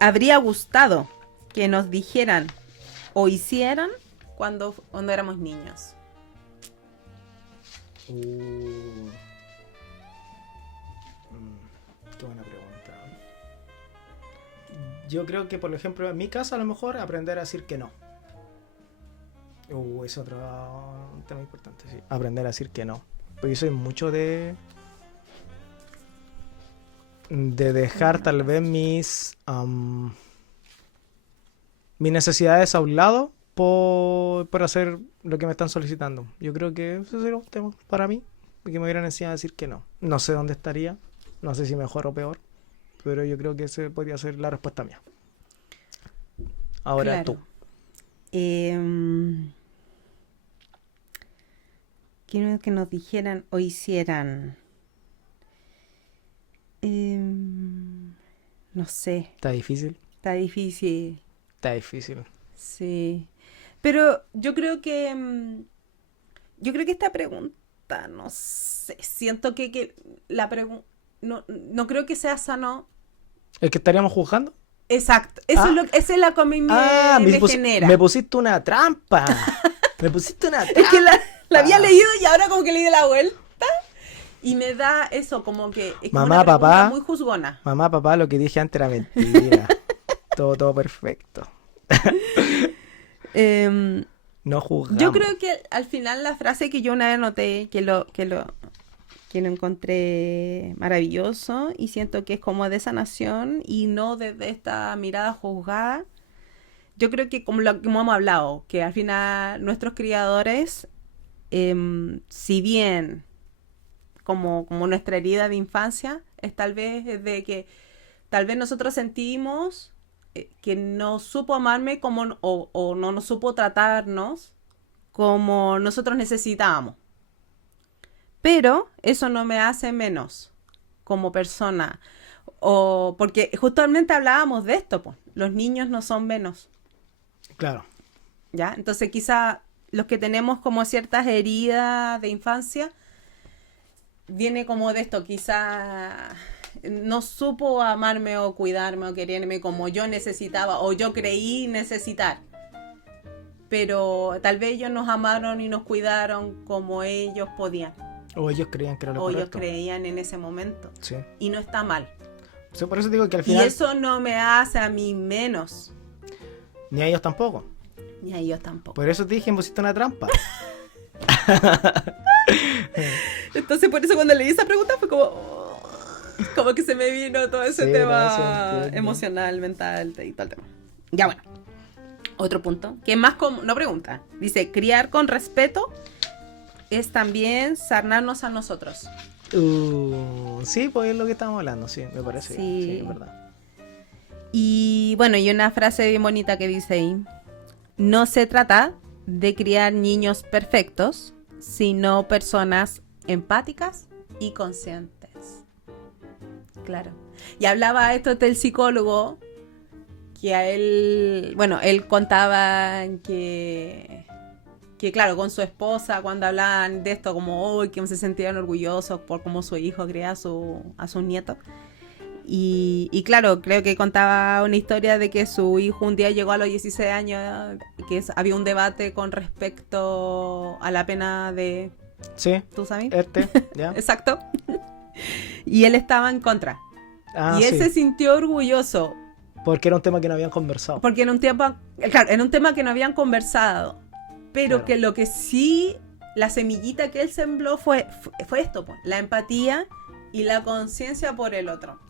habría gustado que nos dijeran o hicieran cuando éramos niños? Qué buena pregunta. Yo creo que, por ejemplo, en mi caso, a lo mejor aprender a decir que no. Es otro tema importante, sí. Aprender a decir que no. Porque yo soy mucho de dejar tal vez mis necesidades a un lado por hacer lo que me están solicitando. Yo creo que eso sería un tema para mí, que me hubieran enseñado a decir que no. No sé dónde estaría, no sé si mejor o peor, pero yo creo que esa podría ser la respuesta mía. Ahora Claro. tú. Quiero que nos dijeran o hicieran. No sé, Está difícil. está difícil. Está difícil. Sí. Pero yo creo que. Yo creo que esta pregunta, no sé. Siento que la pregunta. No creo que sea sano. ¿El que estaríamos juzgando? Exacto. Eso Ah. eso es lo que a mí me genera. me pusiste una trampa. Me pusiste una trampa. Es que la había leído y ahora como que le di la vuelta. Y me da eso, como que es como Mamá, una pregunta papá. muy juzgona. Mamá, papá, lo que dije antes era mentira. Todo perfecto. No juzgamos. Yo creo que al final la frase que yo una vez noté, que lo encontré maravilloso y siento que es como de sanación y no desde esta mirada juzgada. Yo creo que como hemos hablado, que al final nuestros criadores, si bien como nuestra herida de infancia, es tal vez de que tal vez nosotros sentimos que no supo amarme como o no nos supo tratarnos como nosotros necesitábamos. Pero eso no me hace menos como persona. O porque justamente hablábamos de esto, pues. Los niños no son menos. Claro. ¿Ya? Entonces quizá los que tenemos como ciertas heridas de infancia, viene como de esto, quizá no supo amarme o cuidarme o quererme como yo necesitaba o yo creí necesitar. Pero tal vez ellos nos amaron y nos cuidaron como ellos podían. O ellos creían que era lo O ellos correcto. creían en ese momento. Sí. Y no está mal. Sí, por eso digo que al Y final... eso no me hace a mí menos. Ni a ellos tampoco. Ni a ellos tampoco. Por eso te dije, me pusiste una trampa. Entonces por eso cuando leí esa pregunta fue como que se me vino todo ese Sí, tema no, sí, entiendo. emocional, mental y todo el tema. Ya bueno. Otro punto, que es más como, no pregunta, dice, criar con respeto es también sanarnos a nosotros. Sí, pues es lo que estamos hablando, sí, me parece. Sí. Sí, es verdad. Y bueno, y una frase bien bonita que dice ahí, no se trata de criar niños perfectos, sino personas empáticas y conscientes. Claro. Y hablaba esto del psicólogo, que a él, bueno, él contaba que claro, con su esposa, cuando hablaban de esto, como hoy que se sentían orgullosos por cómo su hijo cría a sus nietos. Y claro, creo que contaba una historia de que su hijo un día llegó a los 16 años, que había un debate con respecto a la pena de... Sí, ¿Tú sabes? ¿ya? Exacto. Y él estaba en contra. Ah, Y él sí, se sintió orgulloso. porque era un tema que no habían conversado. Porque en un tema, claro, en un tema que no habían conversado. Pero Claro. que lo que sí, la semillita que él sembró fue esto, pues, la empatía y la conciencia por el otro.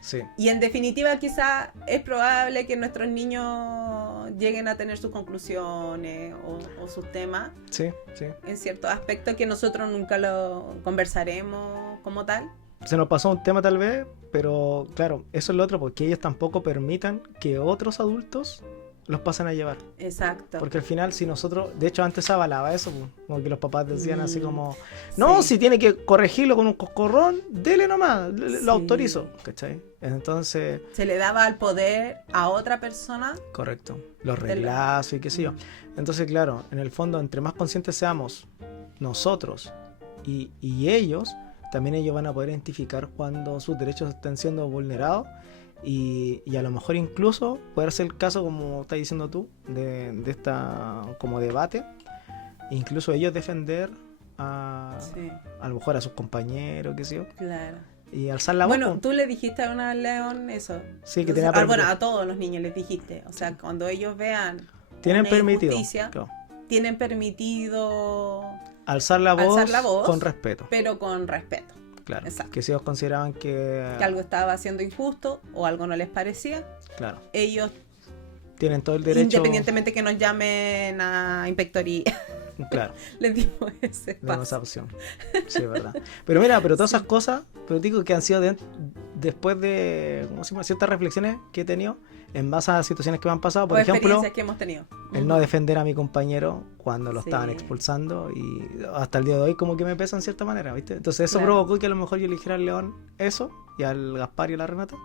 Sí, Y en definitiva quizá es probable que nuestros niños lleguen a tener sus conclusiones o sus temas sí, sí. en ciertos aspectos que nosotros nunca lo conversaremos como tal. Se nos pasó un tema tal vez, pero claro, eso es lo otro, porque ellos tampoco permitan que otros adultos los pasen a llevar. Exacto. Porque al final, si nosotros, de hecho antes se avalaba eso, pues, como que los papás decían así como, Sí. no, si tiene que corregirlo con un coscorrón, dele nomás, Sí. lo autorizo, ¿cachai? Entonces, Se le daba el poder a otra persona. correcto, los Del- reglazos y qué sé yo. Entonces, claro, en el fondo, entre más conscientes seamos nosotros y ellos, también ellos van a poder identificar cuando sus derechos estén siendo vulnerados y a lo mejor incluso puede ser el caso, como estás diciendo tú, de esta como debate, incluso ellos defender Sí, a lo mejor a sus compañeros, qué sé yo, claro. y alzar la voz. Bueno, pues. tú le dijiste a una León eso. Sí, que Entonces, tenía bueno, permitido. a todos los niños les dijiste. O sea, cuando ellos vean Tienen una permitido, injusticia, claro, tienen permitido, alzar la alzar la voz, con respeto, pero con respeto. claro, exacto. que si ellos consideraban que Que algo estaba siendo injusto o algo no les parecía, claro, ellos, tienen todo el derecho, independientemente que nos llamen a inspectoría, claro, les dimos ese tenemos esa espacio. opción. Sí, es verdad. Pero mira, pero todas esas cosas, pero digo que han sido después de, ¿cómo se llama? Ciertas reflexiones que he tenido, en base a situaciones que me han pasado. Por O ejemplo, experiencias que hemos tenido. el no defender a mi compañero cuando lo Sí. estaban expulsando, y hasta el día de hoy como que me pesa en cierta manera, ¿viste? Entonces eso Claro. provocó que a lo mejor yo le dijera al León eso, y al Gaspar y a la Renata,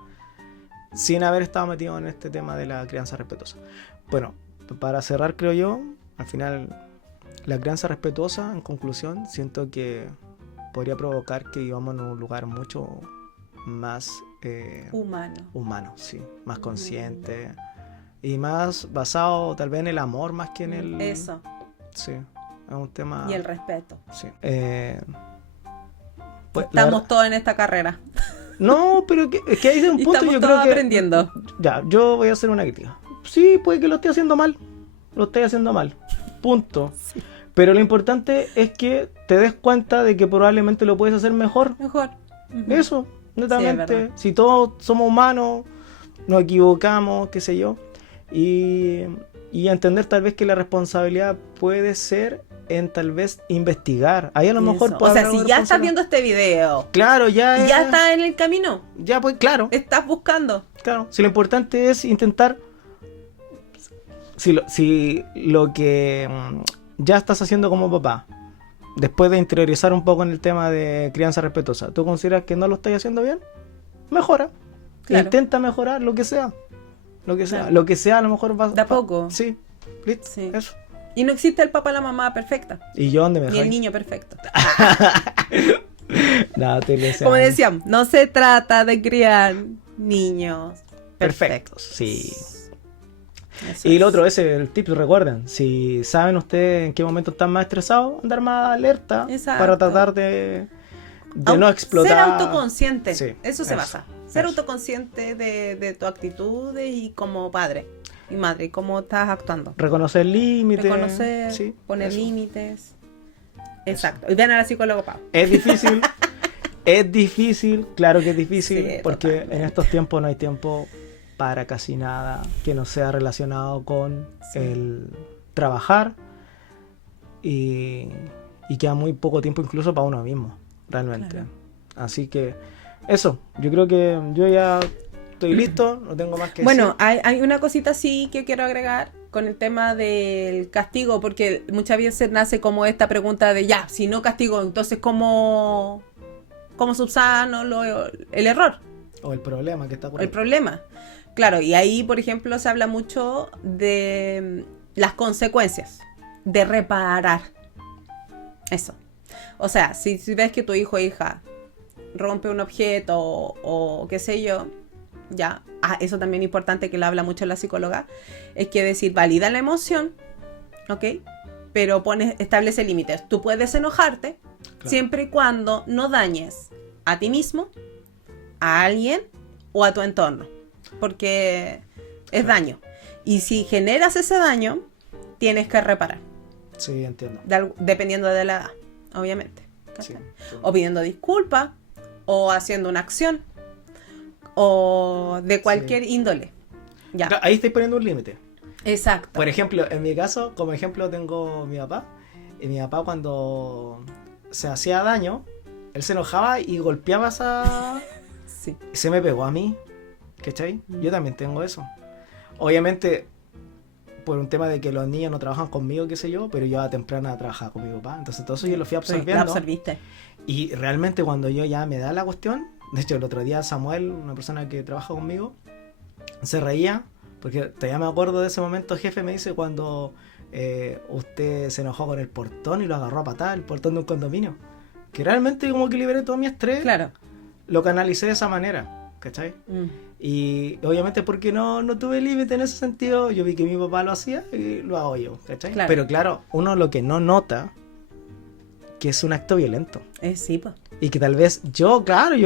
sin haber estado metido en este tema de la crianza respetuosa. Bueno, para cerrar, creo yo, al final, la crianza respetuosa, en conclusión, siento que podría provocar que vivamos en un lugar mucho más Humano. sí, más consciente y más basado tal vez en el amor más que en el... Eso. Sí, es un tema... Y el respeto. Sí. Pues, la Estamos verdad- todos en esta carrera. No, pero es que hay de un Y punto estamos yo todos creo que... aprendiendo. Ya, yo voy a hacer una crítica. Sí, puede que lo esté haciendo mal. Lo esté haciendo mal. Punto. Sí. Pero lo importante es que te des cuenta de que probablemente lo puedes hacer mejor. Mejor. Ujú. Eso, Sí, es netamente. verdad. Si todos somos humanos, nos equivocamos, qué sé yo. Y entender tal vez que la responsabilidad puede ser en tal vez investigar. Ahí a lo mejor Eso. O puede sea, haber si algo ya estás responsable. viendo este video Claro, ya y ya es- estás en el camino, Ya pues, claro. estás buscando. Claro, si lo importante es intentar, si lo que ya estás haciendo como papá, después de interiorizar un poco en el tema de crianza respetuosa, ¿tú consideras que no lo estás haciendo bien? Mejora. Claro. Intenta mejorar lo que sea. Lo que sea. Claro. Lo que sea a lo mejor va... De a poco. Sí, listo, Sí. eso. Y no existe el papá o la mamá perfecta, ¿Y yo dónde me ni dejáis? el niño perfecto. Nada, te le Como decíamos, no se trata de criar niños Perfectos, sí. Eso Y es. lo otro, ese el tip, recuerden, si saben ustedes en qué momento están más estresados, andar más alerta Exacto. para tratar de no explotar. Ser autoconsciente, Sí, eso se eso, basa. Ser eso. autoconsciente de tu actitud y como padre y madre, y cómo estás actuando. Reconocer límites. Reconocer, sí, poner eso. límites. Exacto. Y ven a la psicóloga, Pau. Es difícil, es difícil, claro que es difícil, Sí, porque totalmente. en estos tiempos no hay tiempo para casi nada que no sea relacionado con Sí. el trabajar y queda muy poco tiempo incluso para uno mismo, realmente. Claro. Así que eso, yo creo que yo ya estoy listo, no tengo más que Bueno, decir. hay una cosita sí que quiero agregar con el tema del castigo, porque muchas veces nace como esta pregunta de ya, si no castigo, entonces ¿cómo subsano el error? O el problema que está por ahí. El problema. Claro, y ahí, por ejemplo, se habla mucho de las consecuencias, de reparar. Eso. O sea, si ves que tu hijo o hija rompe un objeto o qué sé yo, ya. Eso también es importante que lo habla mucho la psicóloga, es que decir, valida la emoción, ¿ok? Pero establece límites. Tú puedes enojarte Claro. siempre y cuando no dañes a ti mismo, a alguien o a tu entorno, porque es Claro. daño. Y si generas ese daño, tienes que reparar, Sí, entiendo. dependiendo de la edad, obviamente. Sí, ¿Cachai? sí. O pidiendo disculpas, o haciendo una acción, o de cualquier índole. Ya, Claro, ahí estoy poniendo un límite. exacto. Por ejemplo, en mi caso, como ejemplo tengo mi papá. Y mi papá cuando se hacía daño, él se enojaba y golpeaba esa... Sí. Y se me pegó a mí, ¿cachai? Mm. Yo también tengo eso. Obviamente, por un tema de que los niños no trabajan conmigo, qué sé yo, pero yo a temprana trabajaba con mi papá. Entonces todo eso yo lo fui La absorbiendo. absorbiste. Y realmente cuando yo ya me da la cuestión, de hecho el otro día Samuel, una persona que trabaja conmigo, se reía, porque todavía me acuerdo de ese momento, jefe me dice cuando usted se enojó con el portón y lo agarró a patada, el portón de un condominio. Que realmente como que liberé todo mi estrés, Claro. lo canalicé de esa manera, ¿cachai? Mm. Y obviamente porque no tuve límite en ese sentido, yo vi que mi papá lo hacía y lo hago yo, ¿cachai? Claro. Pero claro, uno lo que no nota, que es un acto violento. Sí, pues. Y que tal vez yo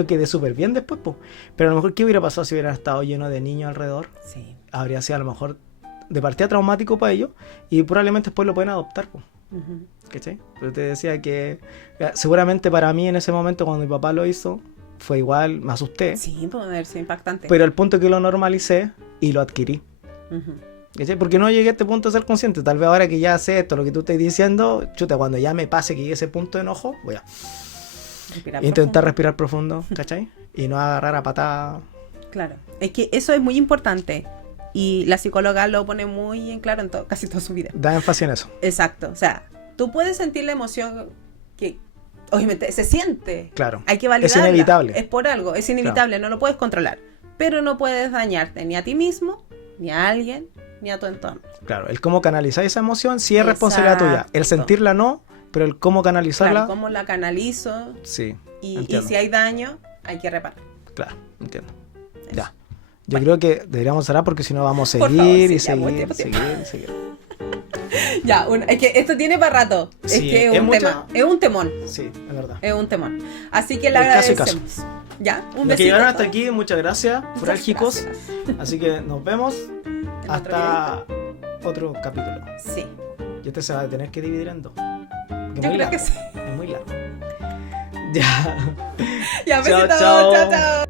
quedé súper bien después, pues. Pero a lo mejor, ¿qué hubiera pasado si hubiera estado lleno de niños alrededor? Sí. Habría sido a lo mejor de partida traumático para ellos y probablemente después lo pueden adoptar, pues. Ujú. ¿Cachai? Pero te decía que seguramente para mí en ese momento cuando mi papá lo hizo, fue igual, me asusté. Sí, puede haber sido impactante. Pero al punto que lo normalicé y lo adquirí. Ujú. ¿Cachai? Porque no llegué a este punto de ser consciente. Tal vez ahora que ya sé esto, lo que tú estás diciendo, chuta, cuando ya me pase que llegue a ese punto de enojo, voy a Respirar intentar profundo. respirar profundo, ¿cachai? Y no agarrar a patada. Claro. Es que eso es muy importante. Y la psicóloga lo pone muy en claro en casi todo su video. Da énfasis en eso. Exacto, o sea, tú puedes sentir la emoción que obviamente se siente. Claro. Hay que validarla. Es inevitable. Es por algo, es inevitable, Claro. no lo puedes controlar. Pero no puedes dañarte ni a ti mismo, ni a alguien, ni a tu entorno. Claro, el cómo canalizar esa emoción sí es responsabilidad tuya. El Exacto. sentirla no, pero el cómo canalizarla, Claro, cómo la canalizo sí. y Entiendo. si hay daño, hay que reparar. Claro, entiendo. Eso. Ya. Yo creo que deberíamos cerrar porque si no vamos a Por seguir favor, y sí, ya, seguir, mucho tiempo. seguir. Ya, es que esto tiene para rato. Es Sí, que es es un mucha- tema. Es un temón. Sí, es verdad. Es un temón. Así que le El caso y caso. agradecemos. Ya, un Los besito. que llegaron a hasta todos. aquí, muchas gracias, Muchas forálgicos. gracias. Así que nos vemos En hasta otro capítulo. Sí, Y este se va a tener que dividir en dos. Porque yo creo que sí. Es muy largo. Ya. Ya, Chao, besitos. chao. Chao, chao.